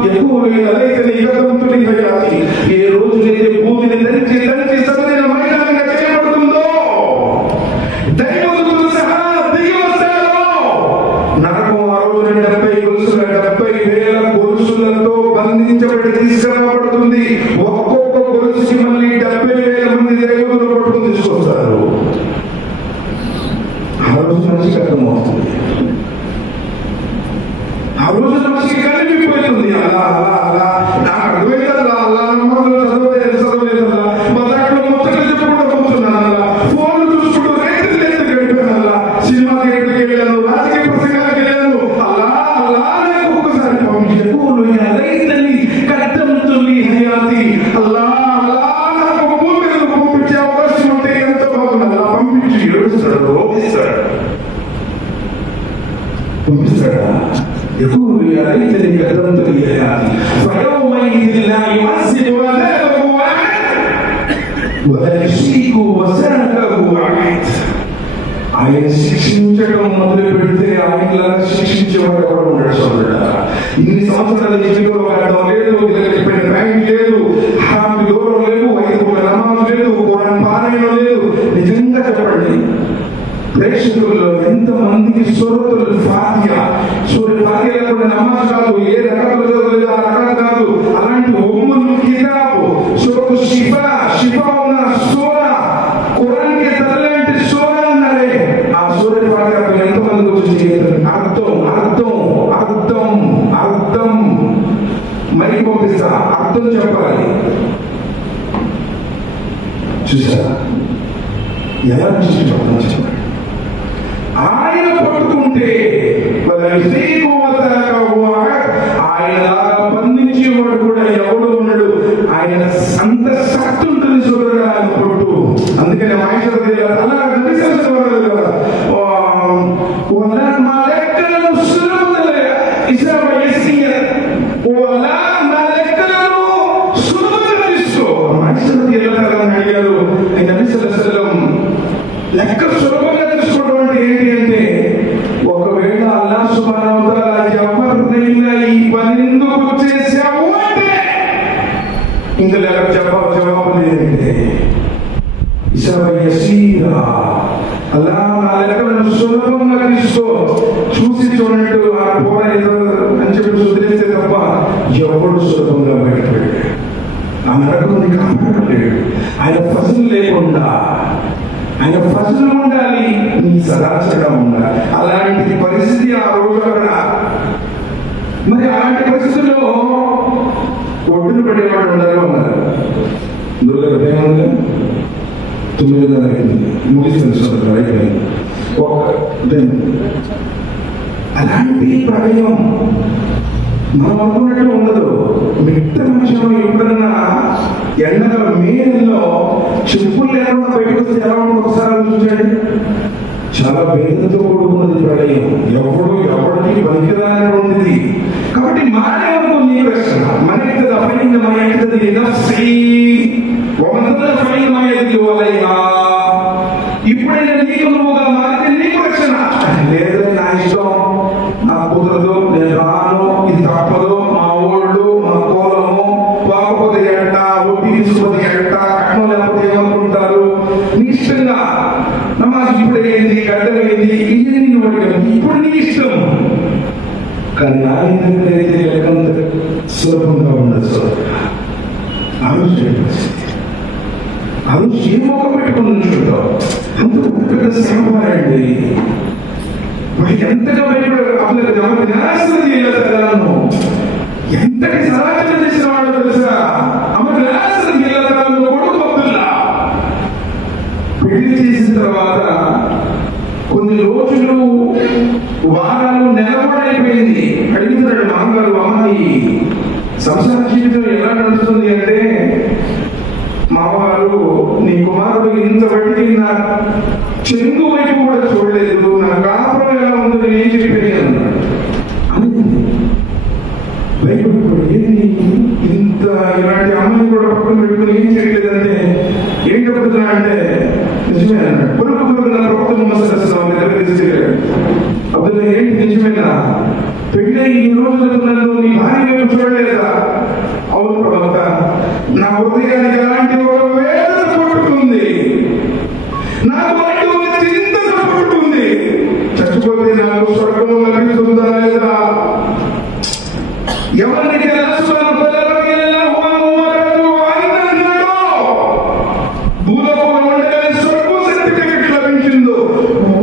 యఖూలు యా లైతనీ కదమ్తు లీ హయాతి. ఏ రోజునైతే భూమిని దంచి సదైన మైదానంగా చేయబడుతుందో, దైవదూతలు సహా దిగి వస్తారో, నరకం ఆ రోజున 70,000 గొలుసులతో బంధించబడి తీసుకురాబడుతుంది. ఒక్కొక్క గొలుసుకి మళ్ళీ 70,000 మంది దైవదూతలు పట్టుకుని తీసుకొస్తారు. ఆ రోజు మనిషికి అర్థమవుతుంది. ఆ రోజు మనిషికి కలిపిపోతుంది. అలా అలా అలా నాకు అర్థమైందా? అలా చదవలేదు మొదట్లో ముచ్చట్లు చెప్పుకుంటూ కూర్చున్నాను. అలా ఫోన్లు చూసుకుంటూ రైతులు గడిపాను. సినిమాకి ఎక్కడికి వెళ్ళాను, రాజకీయ ప్రసంగాలకు వెళ్ళాను. అలా అలా నాకు ఒక్కసారి రైతుని కట్టంతుల్లి హయాతి. అలా అలా నాకు ఒక భూమి మీద పంపించే అవకాశం ఉంటే ఎంత బాగుంది. అలా పంపించి ఏడుస్తాడు, రోగిస్తాడు. పంపిస్తాడా? يقول يا ليتني قدمت لحياتي فيومئذ لا يعذب عذابه أحد ولا يشرك وثاقه أحد. ఆయన శిక్షించడం మొదలు పెడితే ఆయనలా శిక్షించేవాడు ఎవరు ఉన్నాడు సోదరుడా? ఇన్ని సంవత్సరాల జీవితంలో వెళ్ళడం లేదు, చెప్పిన బ్యాంక్ లేదు, హామీ దూరం లేదు, 5 నమాజు లేదు, ఖురాన్ పారాయణం లేదు. నిజంగా చెప్పండి, ప్రేక్షకుల్లో ఎంతమందికి సూరతుల్ ఫాతిహా లేకుండా నమాజ్ కాదు, ఏ రకాలు లేదు, ఆ రకాలు కాదు. అలాంటి ఉమ్ముల్ కితాబ్, సూరతు షిఫా ఉన్న సూరా, ఖురాన్ కి తల్లంటి సూరా అన్నారే. ఆ సూరత్ ఫాతిహా ఎంతమంది గురించి అర్థం అర్థం అర్థం అర్థం మరి పంపిస్తా, అర్థం చెప్పాలి. చూసారా ఎలా చెప్పండి. ఆయన పట్టుకుంటే ఆయనలాగా బంధించేవాడు కూడా ఎవడు ఉన్నాడు. ఆయన అంత శక్తి ఉంటుంది చూడగా ఆయన పట్టు. అందుకని అడిగారు. లెక్క సులభంగా తీసుకోవడం అంటే ఏంటి అంటే, ఒకవేళ అల్లాహ్ సుబ్హానహు వ తఆలా ఎవరినైనా ఈ పని ఎందుకు చేశావు అంటే ఇంకా లెక్క జవాబు లేదంటే అల్లాహ్ నా లెక్కలను సులభంగా తీసుకో, చూసి చూడండి ఆ పోర ఏదో అని చెప్పి వదిలేస్తే తప్ప ఎవడు సులభంగా బయటపడాడు. ఆ నరకం కాపాడలేడు. ఆయన ఫజల్ లేకుండా, ఆయన ఫజల్ ఉండాలి, నీ సదాచరం ఉండాలి. అలాంటి పరిస్థితి ఆ రోజు అక్కడ. మరి అలాంటి పరిస్థితుల్లో ఒడ్డును పడేవాడు ఉండాలి అన్నారు. దుర్గ 9:30 ముగిస్తుంది అయిపోయింది. అలాంటి ప్రళయం మనం అనుకున్నట్టు ఉండదు. మిగత మనుషులు ఎప్పుడన్నా ఎండల మే నెలలో చెప్పులు లేకుండా బయటకు వస్తే ఎలా ఉండదు ఒకసారి చూసండి. చాలా వేదనతో కూడుకున్నది ప్రళయం. ఎవరికి పనికిరాని ఉంది. కాబట్టి మానవులకు నీ ప్రశ్న మనకి ఇప్పుడైనా నీకు నువ్వుగా మారితే నీకు రక్షణ లేదు. నా ఇష్టం, నా కుదరదు, నేను రాను, ఇది తప్పదు, మా ఊళ్ళు మా కోలము పోకపోతే ఎట్ట, ఒడ్డి తీసుకుపోతే ఎట్ట, కట్నం లేకపోతే ఏమనుకుంటారు, నీ ఇష్టంగా నమాజ్ ఇప్పుడు ఏంది, గడ్డమైంది, ఇది నిన్ను అడిగాను, ఇప్పుడు నీ ఇష్టం. కానీ నా ఎందుకైతే లెక్కంత సులభంగా ఉండదు. ఆ రోజు ఏ మొక్క పెట్టుకుని చూద్దాం. అంత పెద్ద శ్రమపడండి. ఎంతగా భయపడాను, ఎంతటి సరాచన చేసిన వాడు తెలుసా? కొడుకు అబ్దుల్లా పెళ్లి చేసిన తర్వాత కొన్ని రోజులు, వారాలు, నెలబడైపోయింది. అడుగుతాడు మామగారు, అమ్మాయి సంసార జీవితం ఎలా నడుస్తుంది అంటే నీ కుమారుడు ఇంతవరకు నా చెంగు వైపు కూడా చూడలేదు, నా కాపురం ఎలా ఉందో నేను ఏం చెప్పాను అన్నాడు. అనుకుంది భయపడిపోయి, ఏంటి ఇంత ఇలాంటి అమ్మని కూడా పక్కన పెట్టుకుని ఏం చేయలేదంటే ఏం చెప్తున్నా అంటే నిజమే అన్నాడు. పొరుగు నా ప్రవక్త ముహమ్మద్ దగ్గర తీసుకెళ్ళాడు. అప్పుడు ఏంటి నిజమేనా, పెళ్ళి ఈ రోజు నన్ను నీ భార్య వైపు చూడలేదా? అవును ప్రవక్త, నా హృదయానికి అలాంటి ఒక వేదన పుట్టుకుంది, నాకు అలాంటి ఒక చింతన పుట్టుకుంది. చచ్చిపోతే నాకు స్వర్గం లభిస్తుందా లేదా? ఎవరికి భూలోకంలో ఉండగానే స్వర్గం సర్టిఫికెట్ లభించిందో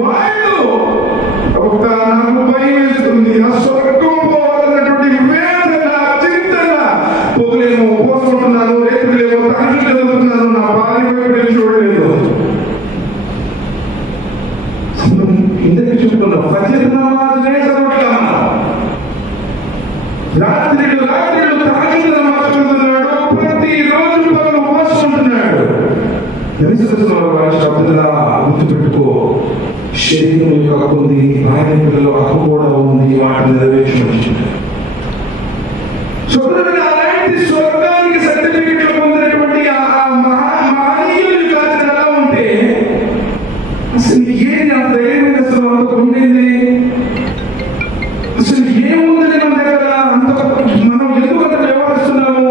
వాళ్ళు ఒక నాకు భయం వేస్తుంది. ఆ స్వర్గం పోవాలన్నటువంటి వేదన, చింతన. పొగలేమో పోసుకుంటున్నాను, రేపులేమో తాకి చదువుతున్నాను, నా భార్య వైపు చూడలేదు. ఇంతకీ చెప్తున్నాం, ఫజర్ నమాజ్ చదవట్లా, రాత్రిళ్ళు తాకి నమాజ్ చదువుతున్నాడు, ప్రతిరోజు పగలు ఉపవాసం ఉంటున్నాడు. గుర్తుపెట్టుకో, శరీరం యొక్క హక్కు ఉంది, భార్య పిల్లల హక్కు కూడా ఉంది, వాటిని నెరవేర్చవచ్చు. అలాంటి స్వర్గానికి సర్టిఫికెట్లు పొందినటువంటి మహనీయులు కాదు ఎలా ఉంటే అసలు ఏది అంత ధైర్యం అసలు అంత ఉండేది? అసలు ఏముందని మన దగ్గర అంత మనం ఎందుకు అంత వ్యవహరిస్తున్నాము?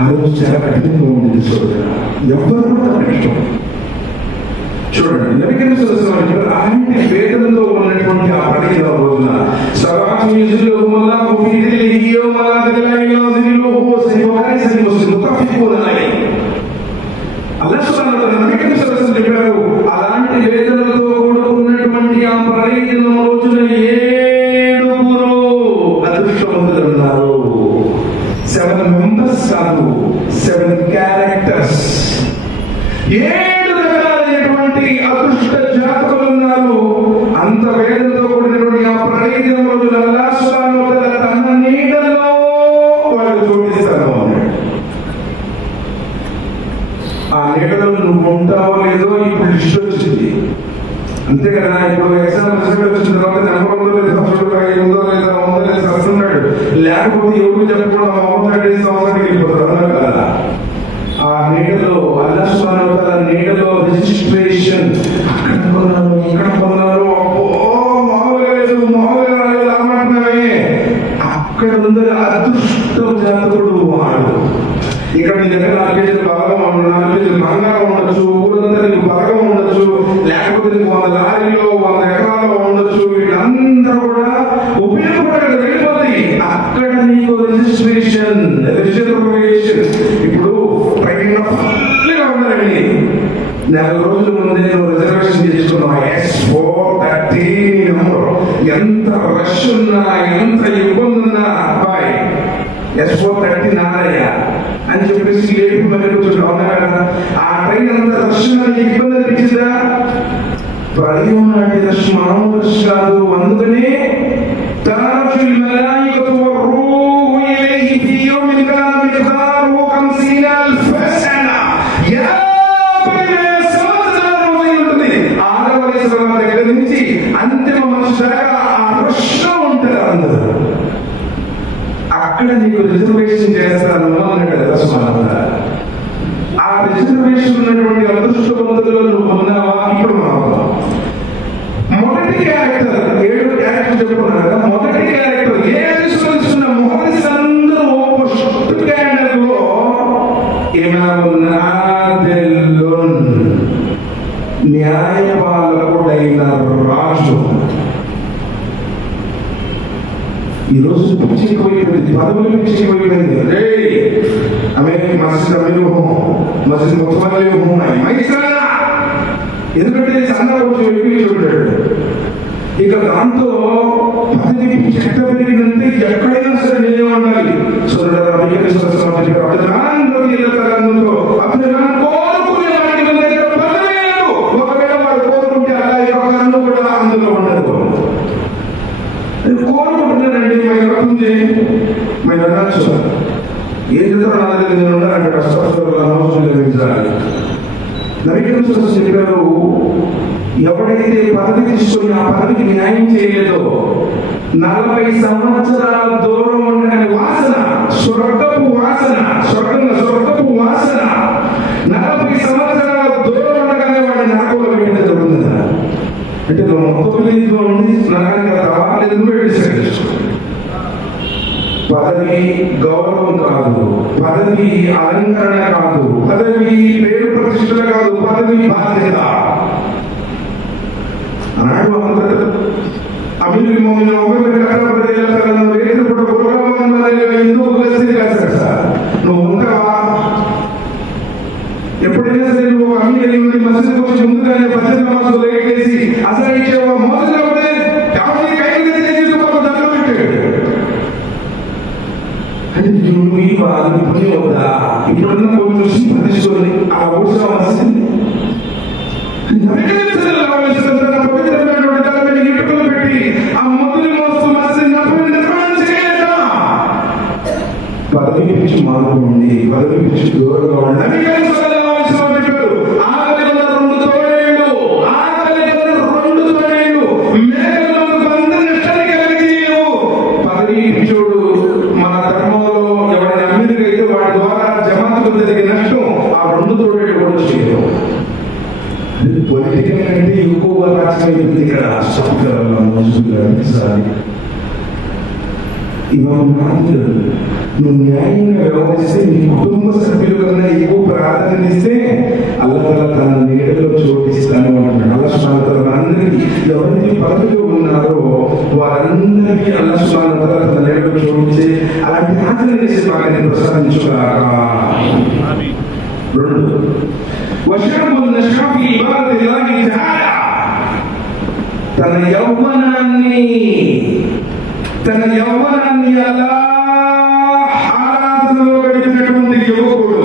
ఆ రోజు చాలా కఠినంగా ఉండేది సోదర, ఎవరు కూడా ఇష్టం. చూడండి, నబికరీం సల్లల్లాహు అలైహి వసల్లం అలాంటి వేదనలో ఉన్నటువంటి ఆ పడిన రోజున అలాంటి వేదనలతో కూడుకున్నటువంటి ఆ ప్రళయం రోజున 7 అదృష్టవంతులు ఉన్నారు. 7 మెంబర్స్ కాదు, 7 క్యారెక్టర్స్. 7 రకాలైనటువంటి అదృష్ట జాతకులు ఉన్నారు. అంత వేదంతో కూడినటువంటి ఆ ప్రళయం రోజున అల్లాహ్ సుబ్హానహు వ తఆలా తన నీడలో వాళ్ళు చూపిస్తాను అన్నాడు. ఆ నీడలో నువ్వు ఉంటావో లేదో ఇప్పుడు లిస్ట్ వచ్చింది, అంతే కదా. ఇప్పుడు ఎగ్జామ్ రిజల్ట్ వచ్చిన తర్వాత నెంబర్ ఉందో లేదా, ఉందో లేదా, ఉందో లేదా వస్తున్నాడు. లేకపోతే ఎవరు చెప్పకుండా సంవత్సరానికి వెళ్ళిపోతారు కదా. ఆ నీడలో అల్లాహ్ సుబ్హానహు వ తఆలా నీడలో రిజిస్ట్రేషన్ అక్కడ కొన్నాను, ఇక్కడ కొన్నాను, మామూలుగా లేదు అమ్మంటున్నావే, అక్కడ ఉంది అదృష్టం జాతకుడు వాడు. ఇక్కడ నీ దగ్గర 4 కేజీలు బలగం, 4 కేజీలు బంగారం ఉండొచ్చు, ఊరంతా నీకు బలగం ఉండొచ్చు, లేకపోతే నీకు 100 లారీలో 100 ఎకరాల్లో ఉండొచ్చు. వీళ్ళందరూ కూడా ఉపయోగపడే వెళ్ళిపోతాయి. అక్కడ నీకు రిజిస్ట్రేషన్. ఇప్పుడు ట్రైన్ ఫుల్గా ఉన్నారండి, 4 రోజుల ముందే నువ్వు రిజర్వేషన్ చేసుకున్నావు. S430 number. ఎంత రష్ ఉన్నా, ఎంత ఇబ్బంది ఉన్నా, అబ్బాయి S430 నాదయ్యా అని చెప్పేసి ఏపీ మళ్ళీ కూర్చోండి. అవునా కదా? ఆ ట్రైన్ అంత రష్ నీకు ఇబ్బంది అనిపించిందా? ప్రళయం లాంటి రష్ మామూలు రష్ కాదు. అందుకనే తారఫుల్ మలాయికతు వర్-రూహు ఇలైహి ఫీ యౌమిన్ కాన మిqdaruhu 50,000 సనా. 50,000 సంవత్సరాల ఉంటుంది. ఆదమ అలైహిస్సలాం దగ్గర నుంచి అంతిమ మనిషి దాకా ఆ రష్ లో ఉంటారు అందరూ. అక్కడ నీకు రిజర్వేషన్ చేస్తాను అన్నాడు రసమానంద. ఆ రిజర్వేషన్ ఉన్నటువంటి అదృష్టవంతులలో నువ్వు ఉన్నావా? ఇప్పుడు మొదటి క్యారెక్టర్, 7 క్యారెక్టర్ చెప్పుకున్నాడు కదా. మొదటి క్యారెక్టర్ ఏ తీసుకొస్తున్న మొహమ్మద్ అందరూ ఫస్ట్ క్యారెక్టర్ లో ఇమామున్ ఆదిలున్, న్యాయపాలకుడైన రాజు. ఈరోజు పిచ్చిపోయిపోయింది, పదవులు పిచ్చిపోయిపోయింది. రే ఆమె మస్జిద్ అమీర్ మస్జిద్ ముతవల్లి ఎందుకంటే సందర్భం చెప్పి చూడాడు. ఇక దాంతో పదవి చెట్ట పెరిగిందంటే ఎక్కడైనా సరే నేనే ఉండాలి. కోరుకునే వాడికి మన దగ్గర పదవి లేదు. ఒకవేళ వాడు కోరుకుంటే అలా కూడా అందులో ఉండదు. కోరుకుంటున్నానండి, మైనచ్చు ఏం చెప్తారో నా దగ్గర నేను ఉన్నానంటే కష్టపడాలి. నవీకరించాల్సి చెప్పారు, ఎవడైతే పదవి తీసుకొని ఆ పదవికి న్యాయం చేయలేదో 40 సంవత్సరాల దూరం ఉండని వాసన, స్వర్గపు వాసన, స్వర్గపు వాసన 40 సంవత్సరాల దూరం ఉండగానే వాడిని నరకంలో పెట్టిన జరుగుతుంది. అంటే మొత్తం ఉండి నరకానికి రావాలేదు పెట్టేసాడు. పదవి గౌరవం కాదు, పదవి అలంకరణ కాదు, పదవి పేరు ప్రతిష్టలు కాదు, పదవి బాధ్యత. అన్నాడు అమీర్ మోమిన్ ఎందుకు సార్ నువ్వు ఉంటావా? ఎప్పుడైనా సరే నువ్వు అమీర్ మసీదుకి వచ్చి ముందుగానే భజన నమాజ్ లేకేసి అసలు ఇచ్చేవా మోసం ఇప్పుడున్న కొంచెం ప్రతిష్ఠని ఆ ఊర్జం వస్తుంది. పవిత్రమైనటువంటి ఇటుకలు పెట్టి ఆ మొదలు మోస్తూ నిర్మాణం చేయలేదా? పదవి పిచ్చి మారుకోండి, పదవి పిచ్చి దూరంగా ఉండాలి. పదవి పిచ్చోడు మన ధర్మంలో ఎవరైనా అమీరుగా అయితే వాడి ద్వారా జమాతుకు జరిగే నష్టం ఆ 2 తోడేళ్ళు కూడా చేయడం. పొలిటికల్ కంటే ఎక్కువ రాష్ట్రం ఇక్కడ సంస్కరణలో మనుషులు అనిపిస్తాయి. ఇవాళ నువ్వు న్యాయంగా వ్యవహరిస్తే నీ కుటుంబ సభ్యుల కన్నా ఎక్కువ ప్రాధాన్యత ఇస్తే అల్లాహ్ తన నీడలో చోటిస్తాను అంటున్నాడు. అల్లాహ్ సుబ్హానహు వ తఆలా అందరికీ ఎవరైతే పదవిలో ఉన్నారో వారందరికీ అల్లాహ్ సుబ్హానహు వ తఆలా తన నీడలో చోటించి అలాంటి ఆచరణ చేసే భాగాన్ని ప్రసాదించుగాక. 2 వశరబుల్ నషాఫి ఇబాదతిల్లాహి తఆలా తన యౌవనాన్ని అల్లాహ్ ఆరాధనలో గడిపినటువంటి యువకుడు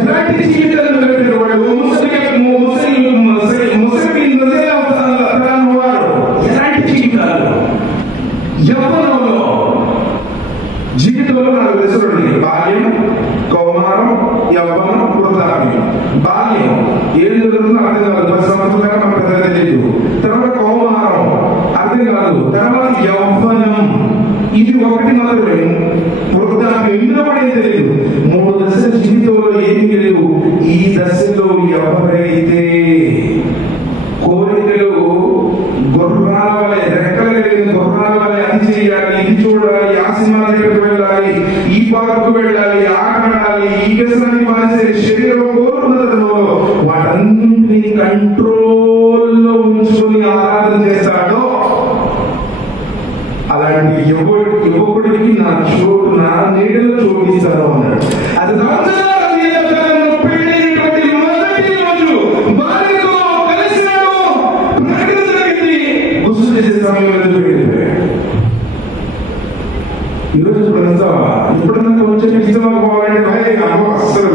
ఎలాంటి జీవితాలను గడిపిన వాడు ఎలాంటి జీవితాలు యవ్వనంలో జీవితంలో 4 దశలు ఉన్నాయి. బాల్యం, కౌమారం, యవ్వనం, వృద్ధాప్యం. బాల్యం ఏం జరుగుతుందో అర్థం కాదు, 10 సంవత్సరాల దాకా మనకు పెద్దగా తెలియదు. తర్వాత కౌమారం అర్థం కాదు, తర్వాత యవ్వనం ఇది ఒకటి మాత్రమే. వృద్ధాప్యం ఇందులో కూడా ఏం తెలియదు. 3 దశల జీవితంలో ఏమీ తెలియదు. ఈ దశలో ఎవరైతే కోరికలు గుర్రాల వలె, రెక్కలు కలిగిన గుర్రాల వలె అది చేయాలి, ఇది చూడాలి, ఆ సినిమా దగ్గరకు వెళ్ళాలి, ఈ పార్కు వెళ్ళాలి, ఆట ఆడాలి, ఈ వ్యసనాన్ని మానేసే శరీరం కోరుకున్నదో వాటన్నింటినీ కంట్రోల్లో ఉంచుకొని ఆరాధన చేస్తాడో అలాంటి యువకుడికి నా చోటు నా నీడలో చోటిస్తాను అన్నాడు. అది ఈరోజు ఎప్పుడన్నా వచ్చే ఇష్టమా పోవాలంటే అసలు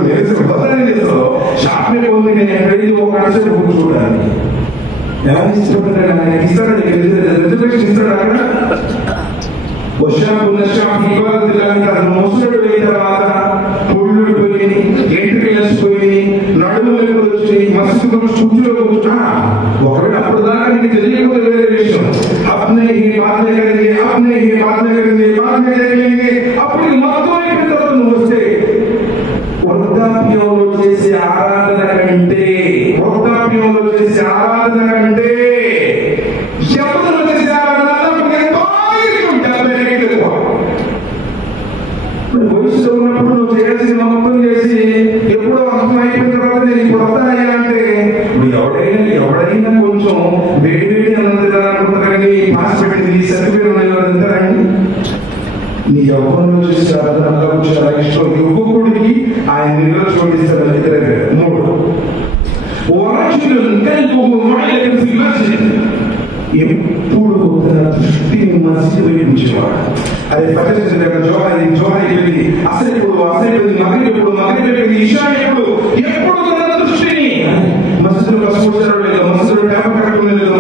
చేస్తావు షాపింగ్ పోతుంది. నేను ఎక్కడికి ఒక అక్షరం కూర్చోడానికి ఎలా ఇష్టపడ్డాడు ఆయన ఇస్తాడు, రిజర్వేషన్ ఇస్తాడు. అక్కడ ముసలుడు అయిన తర్వాత పొళ్ళు పోయి, ఎంట్రీస్ పోయి, నడుములు వచ్చి మస్తు కూర్చులో కూర్చున్నా ఒకవేళ అప్పుడు దాకా నీకు తెలియకపోతే వేరే విషయం. అప్పుడే అప్పుడు మొత్తం అయిపోయిన తర్వాత నువ్వు వస్తే వృద్ధాప్యంలో చేసే ఆరాధన కంటే ఎవరు చేసే ఆరాధన వయసులో ఉన్నప్పుడు నువ్వు చేయాల్సిన మొత్తం చేసి ఎప్పుడో అర్థం అయిపోయిన తర్వాత నేను ఇప్పుడు వస్తానయ్యా అంటే ఎవడైనా కొంచెం వేడి అన్నది అనుకుంటారు. కానీ పాస్ పెట్టింది ఈ సర్టిఫికేట్ ఎంతరండి నీ యవ్వనంలో చేసే ఆరాధన చాలా ఇష్టం. యువకుడికి ఆయన నిల్వ చోటిస్తాడు. 3 ఎప్పుడు తన దృష్టిని మసీదు వైపు ఉంచేవాడు. అదే పక్కన జోహాయి వెళ్ళి అసలు మగరిపోయింది ఇషా ఎప్పుడు తన దృష్టిని మసీదులో కష్టపడ్డాడు లేదు, మసీదులో ట్యాప్ కట్టుకునే లేదు,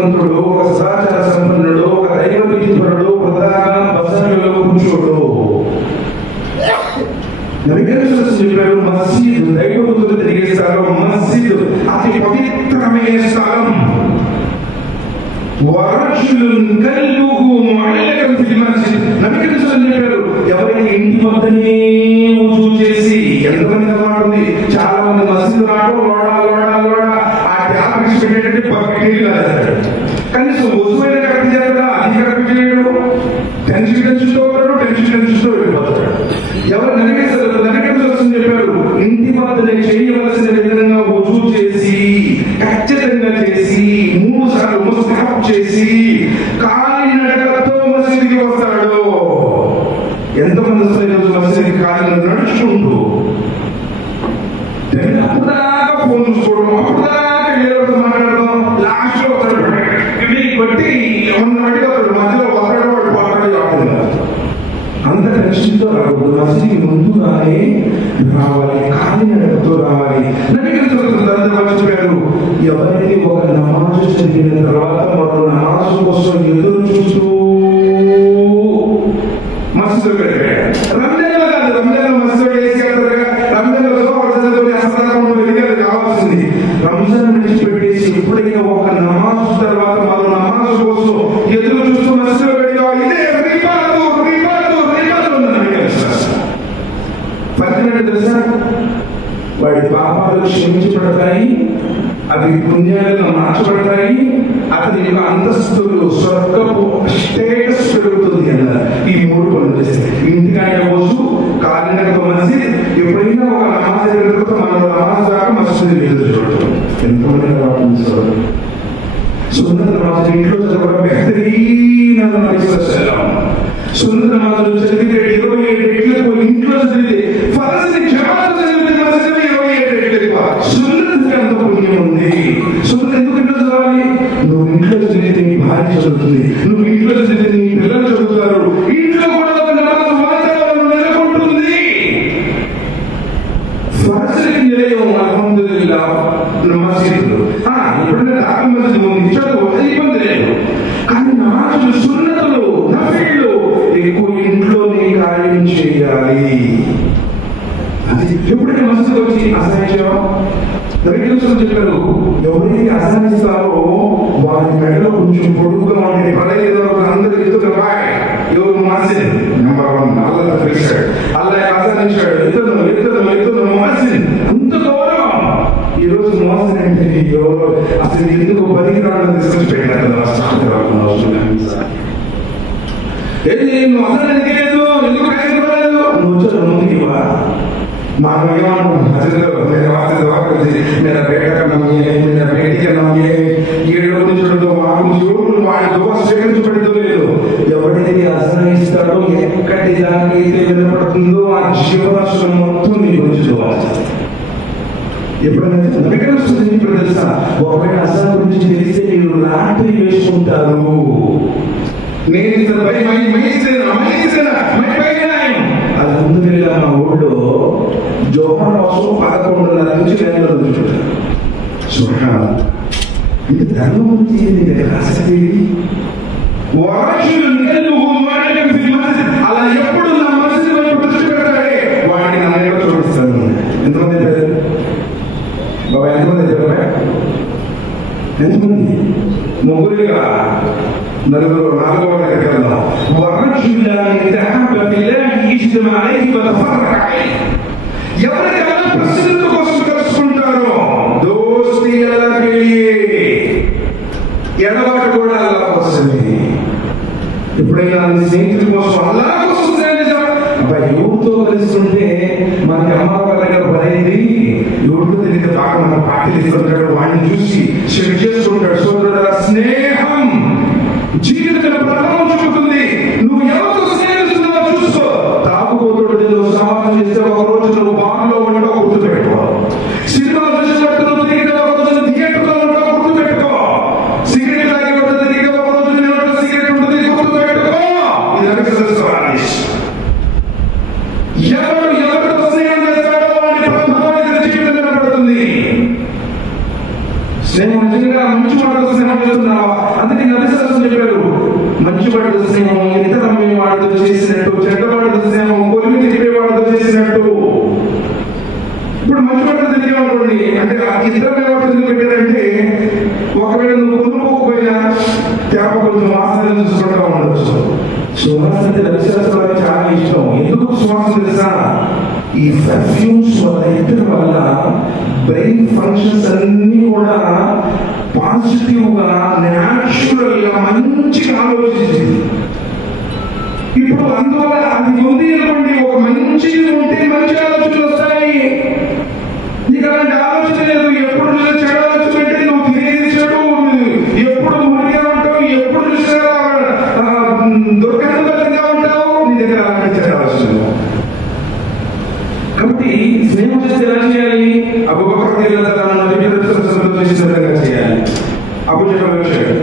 నీతిమంతుడు, ఒక సదాచార సంపన్నుడు, ఒక దైవ భీతిపరుడు ప్రధాన బసంలో కూర్చోడు. చెప్పారు మస్జిద్ దైవభక్తులు తిరిగే స్థలం, మస్జిద్ అతి పవిత్రమైన స్థలం. చెప్పారు ఎవరైనా ఇంటి వద్దనే రుజువు చేసి, ఎంతమంది మాటుంది, చాలా మంది మసీదు రావడం లోడా ఆ ట్యాప్ పెట్టేటట్టు పక్కకి రాస్తాడు. కనీసం వస్తువైన కరెక్ట్ చేస్తాడా, అది కరెక్ట్ చేయడు, టెన్షన్తో వెళ్ళిపోతాడు. ఎవరు నరికేస్తారు చెప్పారు, ఇంటి వద్దనే చేయవలసిన విధంగా రుజువు చేసి, ఖచ్చితంగా చేసి, 3 సార్లు ముస్తాబ్ చేసి కాలినడకతో మసీదుకి వస్తాడు. ఎంతమంది వస్తారు ఈరోజు మసీదుకి కాలిన నడుచుకుంటూ? అప్పుడుదాకా ఫోన్ చూసుకోవడం, అప్పుడుదాకా ఏదో మాట్లాడడం, లాస్ట్ లో బట్టి ఎవరిని బట్టి మధ్యలో వస్తాడు, వాడు పాటలు ఆడుతున్నారు. అంత టెన్షన్తో రాకూడదు, మసీదుకి ముందుగానే రావాలి, కాలినడకతో రావాలి. చెప్పారు ఎవరైతే ఒక నమాజు చదివిన తర్వాత మరో నమాజు కోసం ఎదురు చూస్తూ మసీదులో వెళ్ళాడు. రంజాన్లో కాదు, రంజాన్లో మసీదులో వేసి రంజాన్లో కావాల్సింది. రంజాన్ విడిచిపెట్టేసి ఎప్పుడైనా ఒక నమాజు తర్వాత మరో నమాజు కోసం ఎదురు చూస్తూ మసీదులో వెళ్ళాలి. ఇదే ఫలితం తెలుసా? వాడి పాపాలు క్షమించబడతాయి, అవి పుణ్యాలుగా మార్చబడతాయి, అతని యొక్క అంతస్తులు స్వర్గపు స్టేటస్ పెరుగుతుంది అన్నారు. ఈ 3 పనులు చేస్తే ఇంటికాయ రోజు కాలినడక మసీద్, ఎప్పుడైనా ఒక నమాజ్ ఎదురుతో మన నమాజ్ దాకా మసీదు ఎదురు చూడటం. ఎంతమంది పాటించారు? సున్నత నమాజ్ ఇంట్లో చదవడం బెహతరీన్ సున్నత నమాజులు చదివితే 27 రెట్లు ఇంట్లో చదివితే, ఫరజ్ని జమాత్ చదివితే మసీదులో 27 రెట్లు ఎక్కువ. సున్నతకి అంత పుణ్యం ఉంది. సున్నత ఎందుకు ఇంట్లో చదవాలి? నువ్వు ఇంట్లో చదివితే నీ భార్య చదువుతుంది, నువ్వు ఇంట్లో చదివితే నీ పిల్లలు చదువుతారు, ఇంట్లో కూడా ఒక నమాజ్ వాతావరణం నెలకొంటుంది. ఫరజ్కి నిలయం అల్హమ్దులిల్లాహ్ మసీదులు. ఎప్పుడైనా దాకా మసీదు ఉంది, చదువు, అది ఇబ్బంది లేదు. కానీ నమాజులు, సున్నతులు, నఫీళ్ళు ఎక్కువ ఇంట్లోనే కార్యం చేయాలి. అది ఎప్పుడైతే మసీదుకి వచ్చి అసహించాం చెప్పారు, ఎవరైతే అసహిస్తారో వారి మెడలో కొంచెం పొడుగుగా ఉండే పడేదో అందరికి ఎవరు మసీద్ నెంబర్ 1 అల్లా పిలిచాడు, అల్లా అసహించాడు, ఇతను మసీద్ అంత గౌరవం. ఈ రోజు మోసం అంటే ఎవరు అసలు ఎందుకు పనికిరాలని తీసుకొచ్చి పెట్టారు కదా. నువ్వు అసలు ఎందుకు ఎందుకు కష్టపడలేదు, నువ్వు ముందుకి ఇవ్వ. మనం ఏమనుకుంటున్నాం, मेरा बेटा का नाम ये है, मेरा बेटी का नाम ये है, ये लोग చూడదు వాడు చూడు వాడి దోవ స్వీకరించబడితో లేదు. ఎవరైతే అసహిస్తాడో ఎక్కడి దాకైతే వినపడుతుందో ఆ జీవరాశులు మొత్తం నీ గురించి చూడాలి. ఎప్పుడైనా తెలుసా, ఒకవేళ అసలు గురించి తెలిస్తే మీరు లాటరీ వేసుకుంటారు. నేను అల్హమ్దులిల్లాహ్ మా ఊళ్ళో జోహర్ కోసం 11:30 నుంచి లైన్లో నిల్చుంటారు. సుబ్హానల్లాహ్, ఇది ధర్మం గురించి ఆసక్తి. అలా ఎప్పుడు నా మనసు వైపు దృష్టి పెడతాడే వాడిని నా దగ్గర చూపిస్తాను. ఎంతమంది చెప్పారు బాబా? ఎంతమంది చెప్పారా? ఎంతమంది? ముగ్గురుగా నలుగురు, 4వ దగ్గరికి వెళ్దాం. ఎవరైతే ప్రసిద్ధి కోసం కలుసుకుంటారో దోస్తి అల్లాహ్కి ఎడబాటు కూడా అల్లాహ్ కోసమే. ఎప్పుడైనా స్నేహితుల కోసం అల్లాహ్ కోసం యువతో కలుసుకుంటే మనకి అమ్మవారి దగ్గర పడైంది, యువతో తిరిగితే బాగా మన పార్టీ తీసుకుంటాడు, వాడిని చూసి షెడ్ చేసుకుంటాడు. సోదరుల స్నేహం జీవితంలో ప్రభావం చూపుతుంది. నువ్వు ఎవరితో స్నేహిస్తున్నావో చూసుకో. తాగుబోతుడు నువ్వు సమాజం చేస్తే ఒక రోజు నువ్వు బార్లో ఉండటం గుర్తుపెట్టుకో. సినిమా చూసినట్టు నువ్వు తిరిగి ఒక రోజు థియేటర్లో ఉండటం గుర్తుపెట్టుకో. సిగరెట్ తాగి ఉంటుంది, తిరిగి ఒక రోజు నేను సిగరెట్ ఉంటుంది గుర్తుపెట్టుకో. ఇదంతా తెలుసుకోవాలి. ఎవరితో స్నేహం చేస్తాడో వాడి ప్రభావం జీవితంలో పడుతుంది. స్నేహం నిజంగా మంచి వాడితో స్నేహం చేస్తున్నావా? అందుకే నబీ సల్లల్లాహు చెప్పారు, మంచి వాడితో స్నేహం ఇతర వాడితో చేసినట్టు, చెడ్డవాడితో స్నేహం కొలిమి చెప్పేవాడితో చేసినట్టు. ఇప్పుడు మంచి వాడితో తెలియనుకోండి అంటే ఇతర వాడితో ఎందుకు పెట్టారంటే, ఒకవేళ నువ్వు కొనుక్కోకపోయినా తేప కొంచెం వాసన చూసుకుంటా ఉండొచ్చు. సువాసన అంటే నబీ సల్లల్లాహు అలైహి వసల్లం చాలా ఇష్టం. ఎందుకు సువాసన తెలుసా? ఈ పర్ఫ్యూమ్స్ వల్ల ఇద్దరి వల్ల బ్రెయిన్ ఫంక్షన్స్ అన్ని కూడా పాజిటివ్ గా న్యాచురల్ గా మంచిగా ఆలోచించింది. ఇప్పుడు అందువల్ల అది ఉంది అనుకోండి, ఒక మంచిది ఉంటే మంచి ఆలోచనలు వస్తాయి. నీకు అలాంటి ఆలోచన లేదు, ఎప్పుడు చెడు ఆలోచన అంటే నువ్వు తినేది చెడు, ఎప్పుడు మురిగా ఉంటావు, ఎప్పుడు చూసినా దుర్గంధంగా ఉంటావు, నీ దగ్గర అలాంటి చెడు ఆలోచన. కాబట్టి స్నేహం చేస్తే ఎలా చేయాలి? అబూబకర్ రలియల్లాహు అన్హు నబీ సల్లల్లాహు చేసిన విధంగా చేయాలి. అబూ జహల్ వచ్చాడు,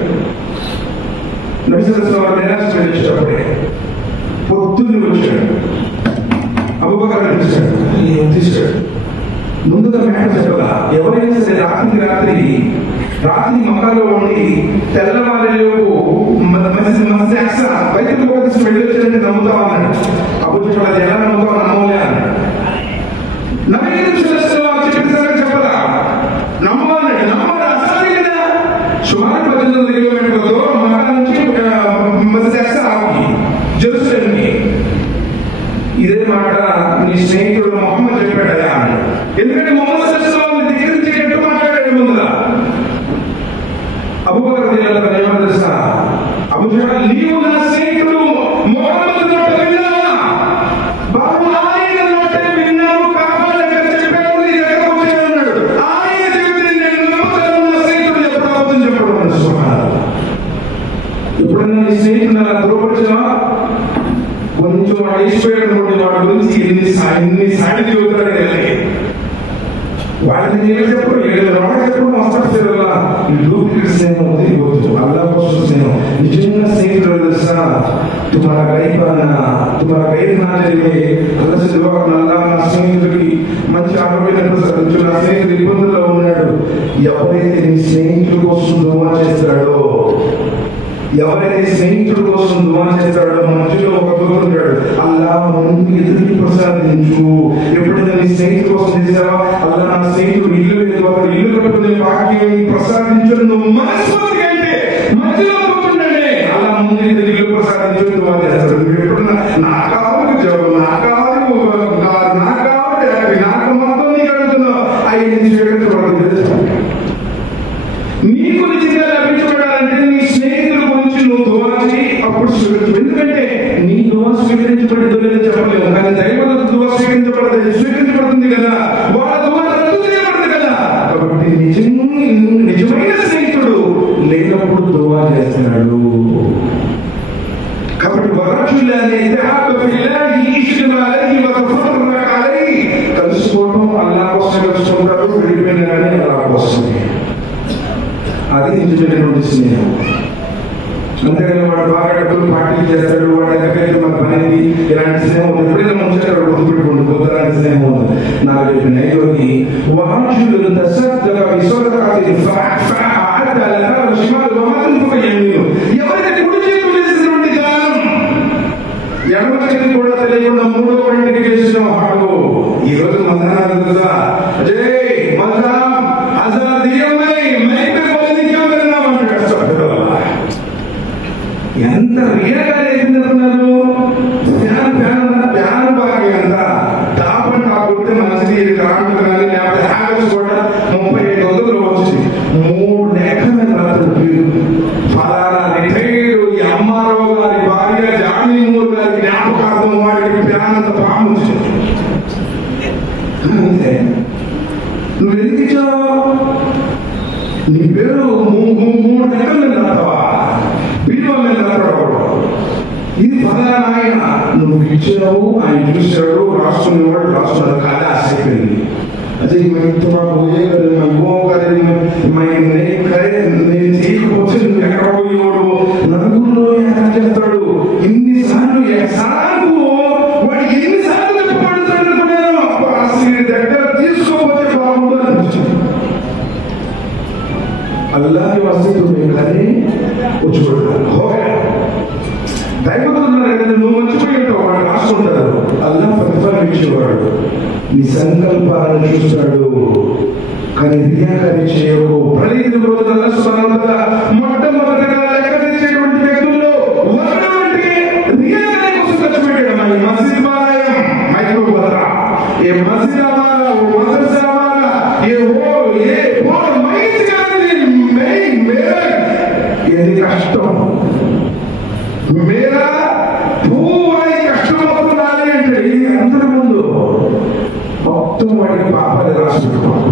నబీ సల్లల్లాహు అలైహి వసల్లం వెళ్ళేటప్పుడే పొద్దున్నే వచ్చాడు. అబూబకర్ పిలిచాడు, తీశాడు. ముందుగా మ్యాటర్ చెప్పాలా? ఎవరైనా సరే రాత్రి మకాలో ఉండి తెల్లవారేలోపు బయటకు పోతే వెళ్ళి వచ్చాడంటే నమ్ముతావా అన్నాడు. అబూ జహల్ అది ఎలా నమ్ముతావా? నమ్మలే అన్నాడు. నబీ సల్లల్లాహు చెప్పిన సంగతి చెప్పదా? నమ్మాలంటే నమ్మడం అసాధ్యం కదా. సుమారు 18 కిలోమీటర్లతో మక్కా నుంచి మస్జిద్ ఆకి జెరూసలేంకి. ఇదే మాట నీ స్నేహితుడు మొహమ్మద్ చెప్పాడయా అన్నాడు. ఎందుకంటే మొహమ్మద్ సల్లల్లాహు అలైహి దగ్గర నుంచి ఎట్టు మాట్లాడాడు ముందుగా. అబూబకర్ రలియల్లాహు అన్హు ఏమన్నాడు తెలుసా? అబూ జహల్, నీవు నా స్నేహితుడు మొహమ్మద్ నోట విన్నావా? బాబు ఆయన నోట విన్నావు, ఎప్పుడన్నా నీ స్నేహితుడు అలా దూరపరిచినా కొంచెం వాడు వేసిపోయాడు వాడి గురించి ఎన్ని సాడి చెబుతాడు. వాడిని నేను చెప్పడం వస్తా ఈ డూప్లికేట్ స్నేహం తిరిగొద్దు. అల్లా కోసం స్నేహం, నిజంగా స్నేహితుడు తెలుసా? తుమారా గైబ్ నా జరిగే అల్లా నా స్నేహితుడికి మంచి ఆరోగ్యం, నా స్నేహితుడు ఇబ్బందుల్లో ఉన్నాడు. ఎవరైతే నీ స్నేహితుడి కోసం దువా చేస్తాడో, మధ్యలో ఒక దూరం ఉంటాడు, అల్లా ముందు ఎదురు ప్రసాదించు. ఎప్పుడైనా నీ స్నేహితుడి కోసం చేసావా? అల్లా నా స్నేహితుడు ఇల్లు ఇల్లు కట్టుకునే భాగ్యం ప్రసాదించు. నువ్వు మనస్ఫూర్తిగా అంటే మధ్యలో పోతుండే అల్లా ముందు ఇల్లు ప్రసాదించు దువా చేస్తాడు. నువ్వు ఎప్పుడన్నా నా కావాలి నాకు మాత్రం నీకు అడుగుతున్నావు, అయ్యి స్వీకరించబడదు. నీకు నిజంగా లభించబడాలంటే నీ స్నేహితుల గురించి నువ్వు దువా చేయి, అప్పుడు స్వీకరించు. ఎందుకంటే నీ దువా స్వీకరించబడిందో లేదో చెప్పలేము, కానీ దైవ దువా స్వీకరించబడుతుంది కదా, వాళ్ళ దువా రద్దు చేయబడదు కదా. కాబట్టి నిజమైన స్నేహితుడు లేనప్పుడు దువా చేస్తున్నాడు. కాబట్టి కలుసుకోవడం అల్లా కోసం కలుసుకుంటారు, విడిపోయిన కానీ అల్లా కోసమే. అది నిజమైనటువంటి స్నేహం. అంతేగాని వాడు బాగా డబ్బులు పార్టీలు చేస్తాడు, వాడు ఎక్కడికి మన పని, ఇలాంటి స్నేహం ఎప్పుడైనా మంచిగా గుర్తుపెట్టుకోండి. పోతారాని స్నేహం ఉంది. నాకు చెప్పిన ఐదోది ఎవరైతే కుడి చేతులు వేసినటువంటి దానం ఎడమ చేతి కూడా తెలియకుండా మూడో ఇంటికి చేసిన వాడు ఈ రోజు మధ్యాహ్నం కదా ఎంత రియల్గా లేకున్నారు. ఫ్యాన్ బాగా ఎంత టాప్ కాకపోతే మంచిది కరెంట్ కానీ లేకపోతే హ్యాబిట్స్ కూడా 3500 వచ్చింది. 3 లెక్కల ఫలానా రిటైర్డ్ ఈ అమ్మారావు గారి భార్య జామీమూర్ గారి జ్ఞాపకార్థం వాడికి ఫ్యాన్ అంత పాము వచ్చింది. అంతే నువ్వు ఎందుకు ఇచ్చావు? నీ పేరు 3 లెక్కల మీద రావా, వీడియో మీద రావడం. ఇది ఫలానా ఆయన నువ్వు ఇచ్చావు, ఆయన చూశాడు, రాసుకునేవాడు రాసుకున్నాడు, కాదా ఆసైపోయింది. అదే तुम्हारा నేను చేయకపోతే నువ్వు ఎక్కడ పోయేవాడు, నలుగురిలో ఎక్కడ చేస్తాడు. ఇన్నిసార్లు వాడు ఎన్నిసార్లు చెప్పబడతాడు అనుకున్నాను. అసలు దగ్గర తీసుకోకపోతే బాగుంటుంది అనిపించింది. అల్లాహ్ దైవకున్నాడు నువ్వు మర్చిపోయి ఉంటావు, వాడు రాసుకుంటారు. అల్లా ప్రతిఫలం ఇచ్చేవాడు, నీ సంకల్పాలను చూస్తాడు. కానీ రియాకారి చేయకు. ప్రళీతి రోజున మొట్టమొదటిగా లెక్క తెచ్చేటువంటి వ్యక్తుల్లో ఒకటి రియాకారి కోసం ఖర్చు పెట్టాడు. ఈ మస్జిద్ మైక్రో బదరా ఏ మస్జిద్ हमारा वो मदरसा हमारा ये वो మైక్ కానీ మెయిన్ మేరా ఇది కష్టం. మేరా పూర్తి కష్టం అవుతున్నాయి అంటే ఇది అందరి ముందు మొత్తం వాడికి పాపాలు రాసుకుంటున్నాడు.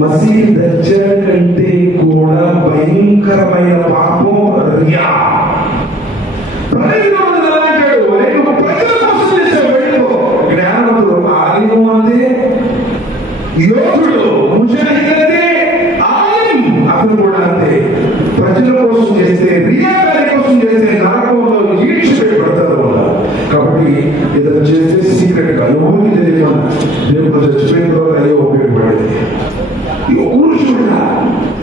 మసీద్ దర్జాల కంటే కూడా భయంకరమైన పాపం రియా. జ్ఞానవంతుడు ఆలిము అంటే యోధుడు, ముజాహిద్ ఆలిం అతను కూడా అంతే. ప్రజల కోసం చేస్తే, రియాకారి కోసం చేస్తే నరకంలో ఈడ్చిపెట్టబడతారు. కాబట్టి ఏదైనా చేస్తే సీక్రెట్ గా ఎవరికి తెలియదు. రేపు చచ్చిపోయిన తర్వాత అయ్యో ఉపయోగపడేది. ఎవరు చూడ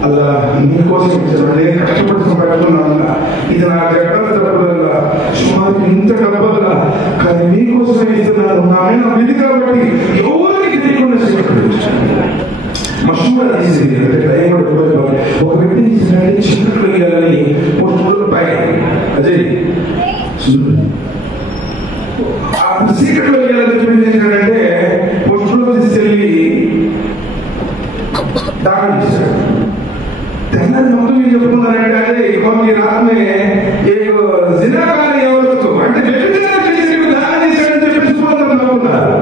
అలా నీకోసం ఇచ్చాను, కష్టపడి సంపాదిస్తున్నాను, ఇది నా ఎక్కడ డబ్బుల సుమారు ఇంత డబ్బులా, కానీ నీకోసమే ఇస్తున్నాను, నా విధి కాబట్టి ఎవరికి తెలియకుండా మషూరా తీసేది. అంటే టైం ఒక వ్యక్తి తీసినట్టు చిన్నట్లు వేయాలని పై అజయ్ సీక్రెట్ లో వేయాలని చెప్పి చేశాడంటే పోస్టులో తీసుకెళ్ళి दान तेनाली मत ये చెప్పుకున్నారంటే అదే కొన్ని రాత్మే एक जिनाकारी ఎవరొచ్చు అంటే వ్యభిచారం చేసి దానం చేశాడని చెప్పి సుమంతం అనుకున్నారు.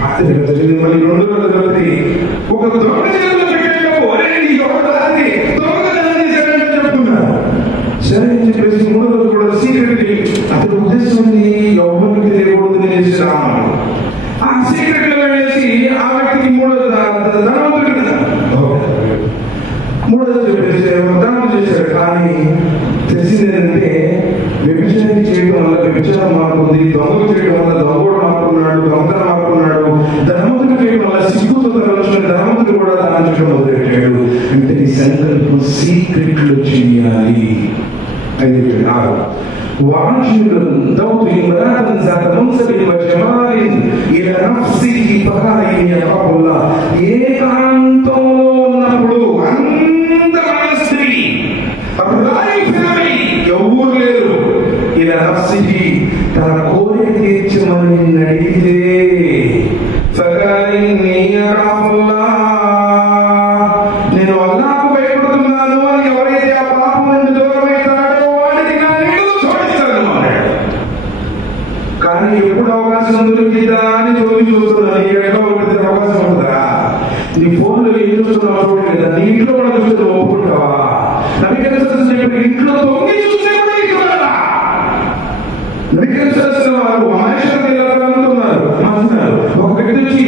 పాతిక జరిగింది. మళ్ళీ 2 రోజుల తర్వాత ఒక దొంగ చేతుల్లో పెట్టాడు. ఒరే నీ ఎవరు రాత్రి దొంగ దానం చేశాడని చెప్పుకున్నారు. సరే అని చెప్పేసి 3వ రోజు కూడా సీక్రెట్ అతని ఉద్దేశం ఎవరికి తెలియకూడదు చేసి ఆ సీక్రెట్ లో వేసి ఆ వ్యక్తికి 3వ ధనవంతుడు ధనం చేశాడు. కానీ తెలిసింది ఏంటంటే వ్యభిచారం చేయడం వల్ల వ్యభిచారం మారుతుంది, దొంగలు చేయడం వల్ల దొంగడు మారుకున్నాడు, దొంగ మారుకున్నాడు, ధనవంతుడు చేయడం వల్ల సిగ్గుతో ధనవంతుడు కూడా దానం చేయడం మొదలెట్టాడు. అంటే నీ సంకల్పం సీక్రెట్ లో చేయాలి. 5 وعجل ذوق امرأة ذات منصب وجمال إلى نفسه فهاي يقرب الله. ఏకాంతంలో ఉన్నప్పుడు అందమైన స్త్రీ ఎవరు లేరు. ఇలా నఫ్సిహి తన కోరిక తీర్చమని అడిగితే నేను అల్లాహ్కు భయపడుతున్నాను అని ఎవరైతే ఆ పాపం నుండి దూరమవుతాడో వాడికి నా నీళ్లు చూడిస్తాను అన్నాడు. కానీ ఎప్పుడు అవకాశం దొరికిందా అని చూస్తున్నాను. నీ ఎక్కడ ఒకటి అవకాశం ఉందా? నీ ఫోన్ లో ఏం చూస్తున్నావు చూడండి కదా, నీ ఇంట్లో కూడా చూస్తే ఒప్పుకుంటావా? నబికి ఇంట్లో తొంగి చూస్తే కూడా ఇంట్లో నబికి అంటున్నారు. ఒక వ్యక్తి వచ్చి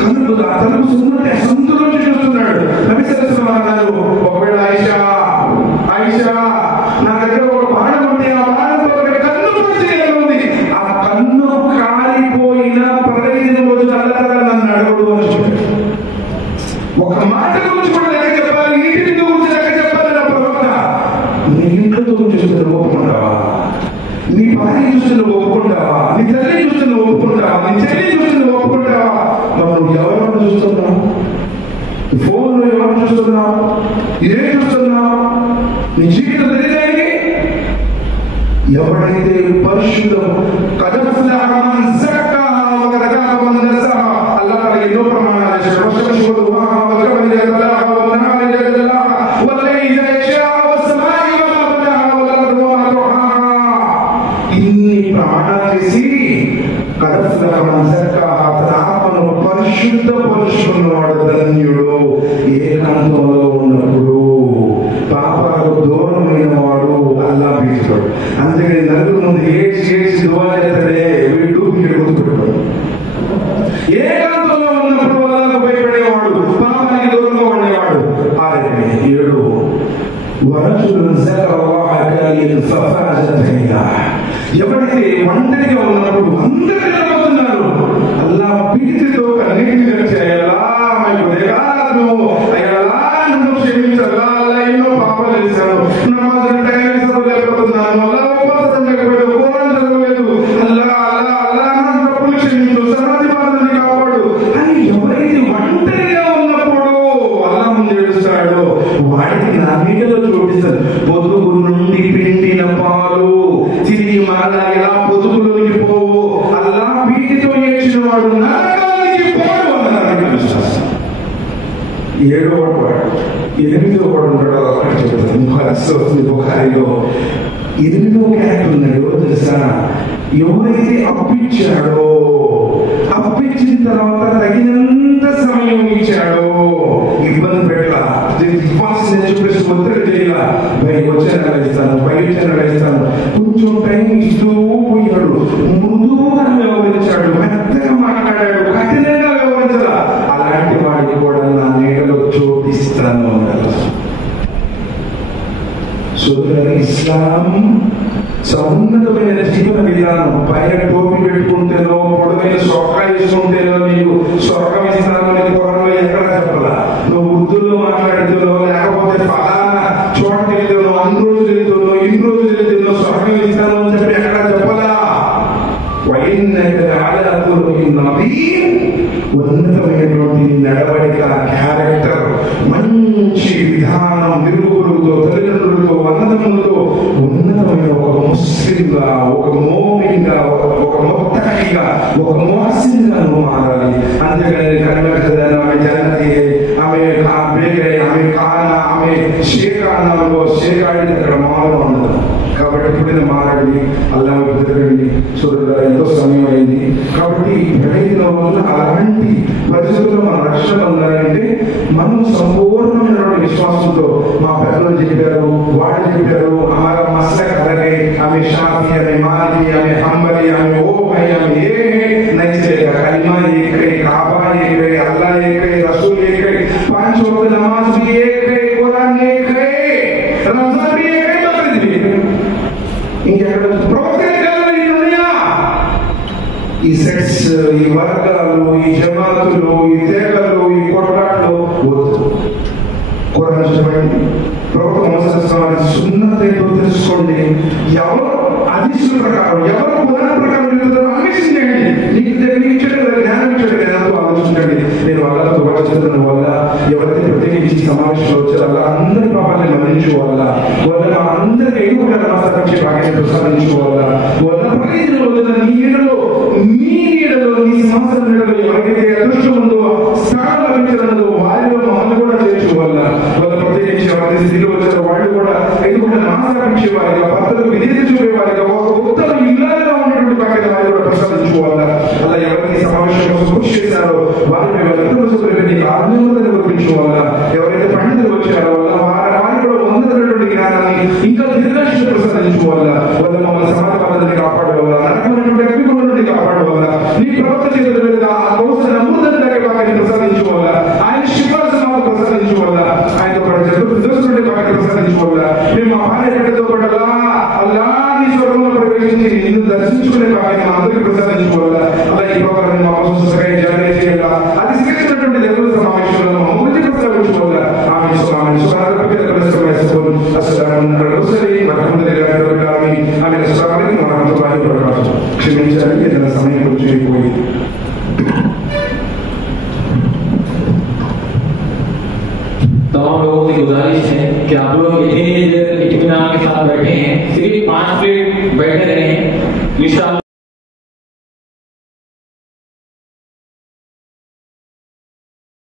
కన్ను తలుపు సున్నుంటే సందులో చూస్తున్నాడు. నబి అన్నారు, ఒకవేళ ఆయిషా నా దగ్గర ఒక బాణం ఉంటే ఆ బాణంతో కన్ను ఉంది, ఆ కన్ను కాలిపోయిన 15 రోజులు అల్లగా నన్ను అడగడు అని చెప్పాడు. ఒక మాట గురించి కూడా లెక్క చెప్పాలి, ఇంటి గురించి లెక్క చెప్పాలి. నా ప్రవక్త నీ ఇంట్లో చూస్తే ఒప్పుకుంటావా? నీ భార్య చూస్తే ఒప్పుకుంటావా? నీ తల్లి చూస్తే ఒప్పుకుంటావా? నీ చెల్లి చూస్తే ఒప్పుకుంటావా? మనం ఎవరెవరు చూస్తున్నాం? ఫోన్ లో ఎవరు చూస్తున్నాం? ఏం చూస్తున్నాం? నీ జీవితం తెలియదానికి ఎవరైతే పరిశుద్ధం అల్లా ఎన్నో ప్రమాణాలు ఇన్ని ప్రమాణాలు చేసి ఆత్మను పరిశుద్ధపరుచుకున్నవాడు ధన్యుడు. ఏకాంతంలో ఉన్నప్పుడు పాపాలకు దూరమైన వాడు అల్లా పీచుతాడు. అందుకని నలుగురు ముందు ఏడ్చి దువా చేస్తాడే వీడు ఇక్కడ గుర్తుపెట్టాడు. ఏకాంతంలో ఉన్నప్పుడు అల్లాకు భయపడేవాడు, పాపానికి దూరంగా ఉండేవాడు. 7 ఎవరైతే ఒంటరిగా ఉన్నప్పుడు అందరూ నిలబడుతున్నారు, అల్లా పీడితో కన్నీటి క్షమించల్లా పాలు తిరిగి మరలా ఎలా పొదుపులోకి పోవు, అల్లా వీటితో ఏడ్చిన వాడు నరకానికి పోడు అన్నారు విశ్వాసం. 7వ వాడు 8వ వాడు ఉంటాడు. అక్కడ చెప్తాను బుఖారిలో 8వ క్యారెక్టర్ ఉన్నాడు. ఎవరు తెలుసా? ఎవరైతే అప్పిచ్చాడో, అప్పిచ్చిన తర్వాత తగినంత సమయం ఇచ్చాడో, ఇబ్బంది పెట్టలా, ఇవ్వాల్సిందే చూపిస్తూ ఒత్తిడి చేయాల, వచ్చే నెల ఇస్తాను, వచ్చే నెల ఇస్తాను, కొంచెం టైం ఇస్తూ పోయాడు, మృదువుగా వ్యవహరించాడు, మెత్తగా మాట్లాడాడు, కఠినంగా వ్యవహరించాల. అలాంటి వాడికి కూడా నా నీడలో చోటిస్తాను అన్నారు. సోదరులారా, ఇస్లాం సమున్నతమైన జీవన విధానం. పైన టోపీ పెట్టుకుంటేనో, పొడవైన సొక్క వేసుకుంటేనో నీకు స్వర్గం ఇస్తాను అని పూర్వంలో ఎక్కడ చెప్పాలా? నువ్వు ఉర్దూలో మాట్లాడుతున్నావు, లేకపోతే ఫలానా చోటకి వెళ్తాను, అన్ని రోజులు వెళ్తున్నావు, ఇన్ని రోజులు వెళ్తున్నావు, స్వర్గం ఇస్తాను అని చెప్పి ఎక్కడ చెప్పాలా? ఉన్నతమైనటువంటి నడవడిక, క్యారెక్టర్, మంచి విధానం, నిరుగురుతో, తల్లిదండ్రులతో, అన్నదమ్ములతో ఉన్నతమైన ఒక ముస్లింగా, ఒక మోమిన్గా, ఒక ముత్తకిగా, ఒక ముహసిన్గా నువ్వు మారాలి. అందుకని కన్వర్జన్ ఆమె జనతి, ఆమె బేగై, ఆమె కానా, ఆమె షేకానంలో షేకాడి అక్కడ మాలో ఉండదు. కాబట్టి ఎప్పుడైనా మారండి, అల్లా తిరగండి. చూడగా ఎంతో సమయం అయింది. కాబట్టి ప్రయత్నం వల్ల అలాంటి పరిస్థితుల్లో మనం రక్షణ పొందాలంటే మనం సంపూర్ణమైనటువంటి విశ్వాసంతో, మా పెద్దలు చెప్పారు, వాళ్ళు చెప్పారు, हमारा मसलक अलग है, हमें शाफी, हमें मालिकी, हमें हम्बली, हमें वो भाई, हम ये नहीं चलेगा. कलिमा एक है, काबा एक है, अल्लाह एक है, रसूल एक है, 5 वक्त नमाज भी एक है, कुरान एक है, रमजान भी एक है, बकरीद भी एक है. ఈ సెట్స్, ఈ వర్గాలు, ఈ జమాతులు, ఈ తెగలు, ఈ కొట్లాట్లు వద్దు. ఖురాన్ చదవండి, ప్రవక్త ముహమ్మద్ సున్నత్ ఏంటో తెలుసుకోండి. ఎవరు హదీసుల ప్రకారం, ఎవరు ఖురాన్ ప్రకారం చెప్తారో అన్వేషించండి. నీకు ఇచ్చాడు కదా, జ్ఞానం ఇచ్చాడు కదా, ఆలోచించండి. నేను వాళ్ళతో చెప్తున్న వల్ల ఎవరైతే ప్రత్యేకించి సమావేశంలో వచ్చారో అలా అందరి పాపాన్ని మరణించుకోవాల, వాళ్ళ అందరికీ ఎదుగుదల నమస్కరించే భాగ్యాన్ని ప్రసాదించుకోవాల, వాళ్ళ ప్రయోజనం వల్ల నీ నీడలో, నీ సంవత్సరం నీడలో ఎవరికైతే అదృష్టం ఉందో, స్థానం లభించడంలో వారిలో మమ్మల్ని కూడా చేర్చుకోవాల. వాళ్ళ ప్రత్యేకించి ఎవరైతే స్త్రీలు వచ్చారో వాళ్ళు కూడా ఎదుగుదల నమస్కరించే వారిగా, భర్తలకు విధేయత చూపే వారిగా, ఒక ఉత్తమ ఇల్లాగా ఉన్నటువంటి భాగ్యాన్ని వారి కూడా ప్రసాదించుకోవాల. అలా ఎవరికి సమావేశంలో కృషి చేశారో వారిని ఆత్మీయతను గుర్తించుకోవాలా. ఎవరైతే పండితులు వచ్చారో వారి కూడా పొందుతున్నటువంటి జ్ఞానాన్ని ఇంకా దీర్ఘాయుష్ను ప్రసాదించుకోవాలా. వాళ్ళ మమ్మల్ని సమాజవాదాన్ని కాపాడుకోవాలా, నరకమైనటువంటి అగ్నిగుండం నుండి కాపాడుకోవాలా. నీ ప్రవక్త చేతుల మీద ఆ కౌశల అమృతాన్ని భాగ్యాన్ని ప్రసాదించుకోవాలా. ఆయన శిఫారసు ప్రసాదించుకోవాలా. ఆయనతో పాటు దోషుడి భాగ్యాన్ని ప్రసాదించుకోవాలా. మేము మా భార్య బిడ్డతో పాటు అల్లా నీ స్వర్గంలో ప్రవేశించి నిన్ను దర్శించుకునే భాగ్యాన్ని మా అందరికీ ప్రసాదించుకోవాలా. అలా ఈ ప్రోగ్రాం మా కోసం సహాయం చేయాలా. అది శ్రేష్టమైనటువంటి దేవుని సమావేశంలో మమ్మల్ని ప్రస్తావించుకోవాలా. ఆమె క్షమించాలి, ఏదైనా సమయం కొంచెం అయిపోయింది. तमाम लोगों से गुजारिश है कि आप लोग इतनी देर इत्मीनान के साथ बैठे हैं, सिर्फ 5 मिनट बैठे रहें इंशाअल्लाह।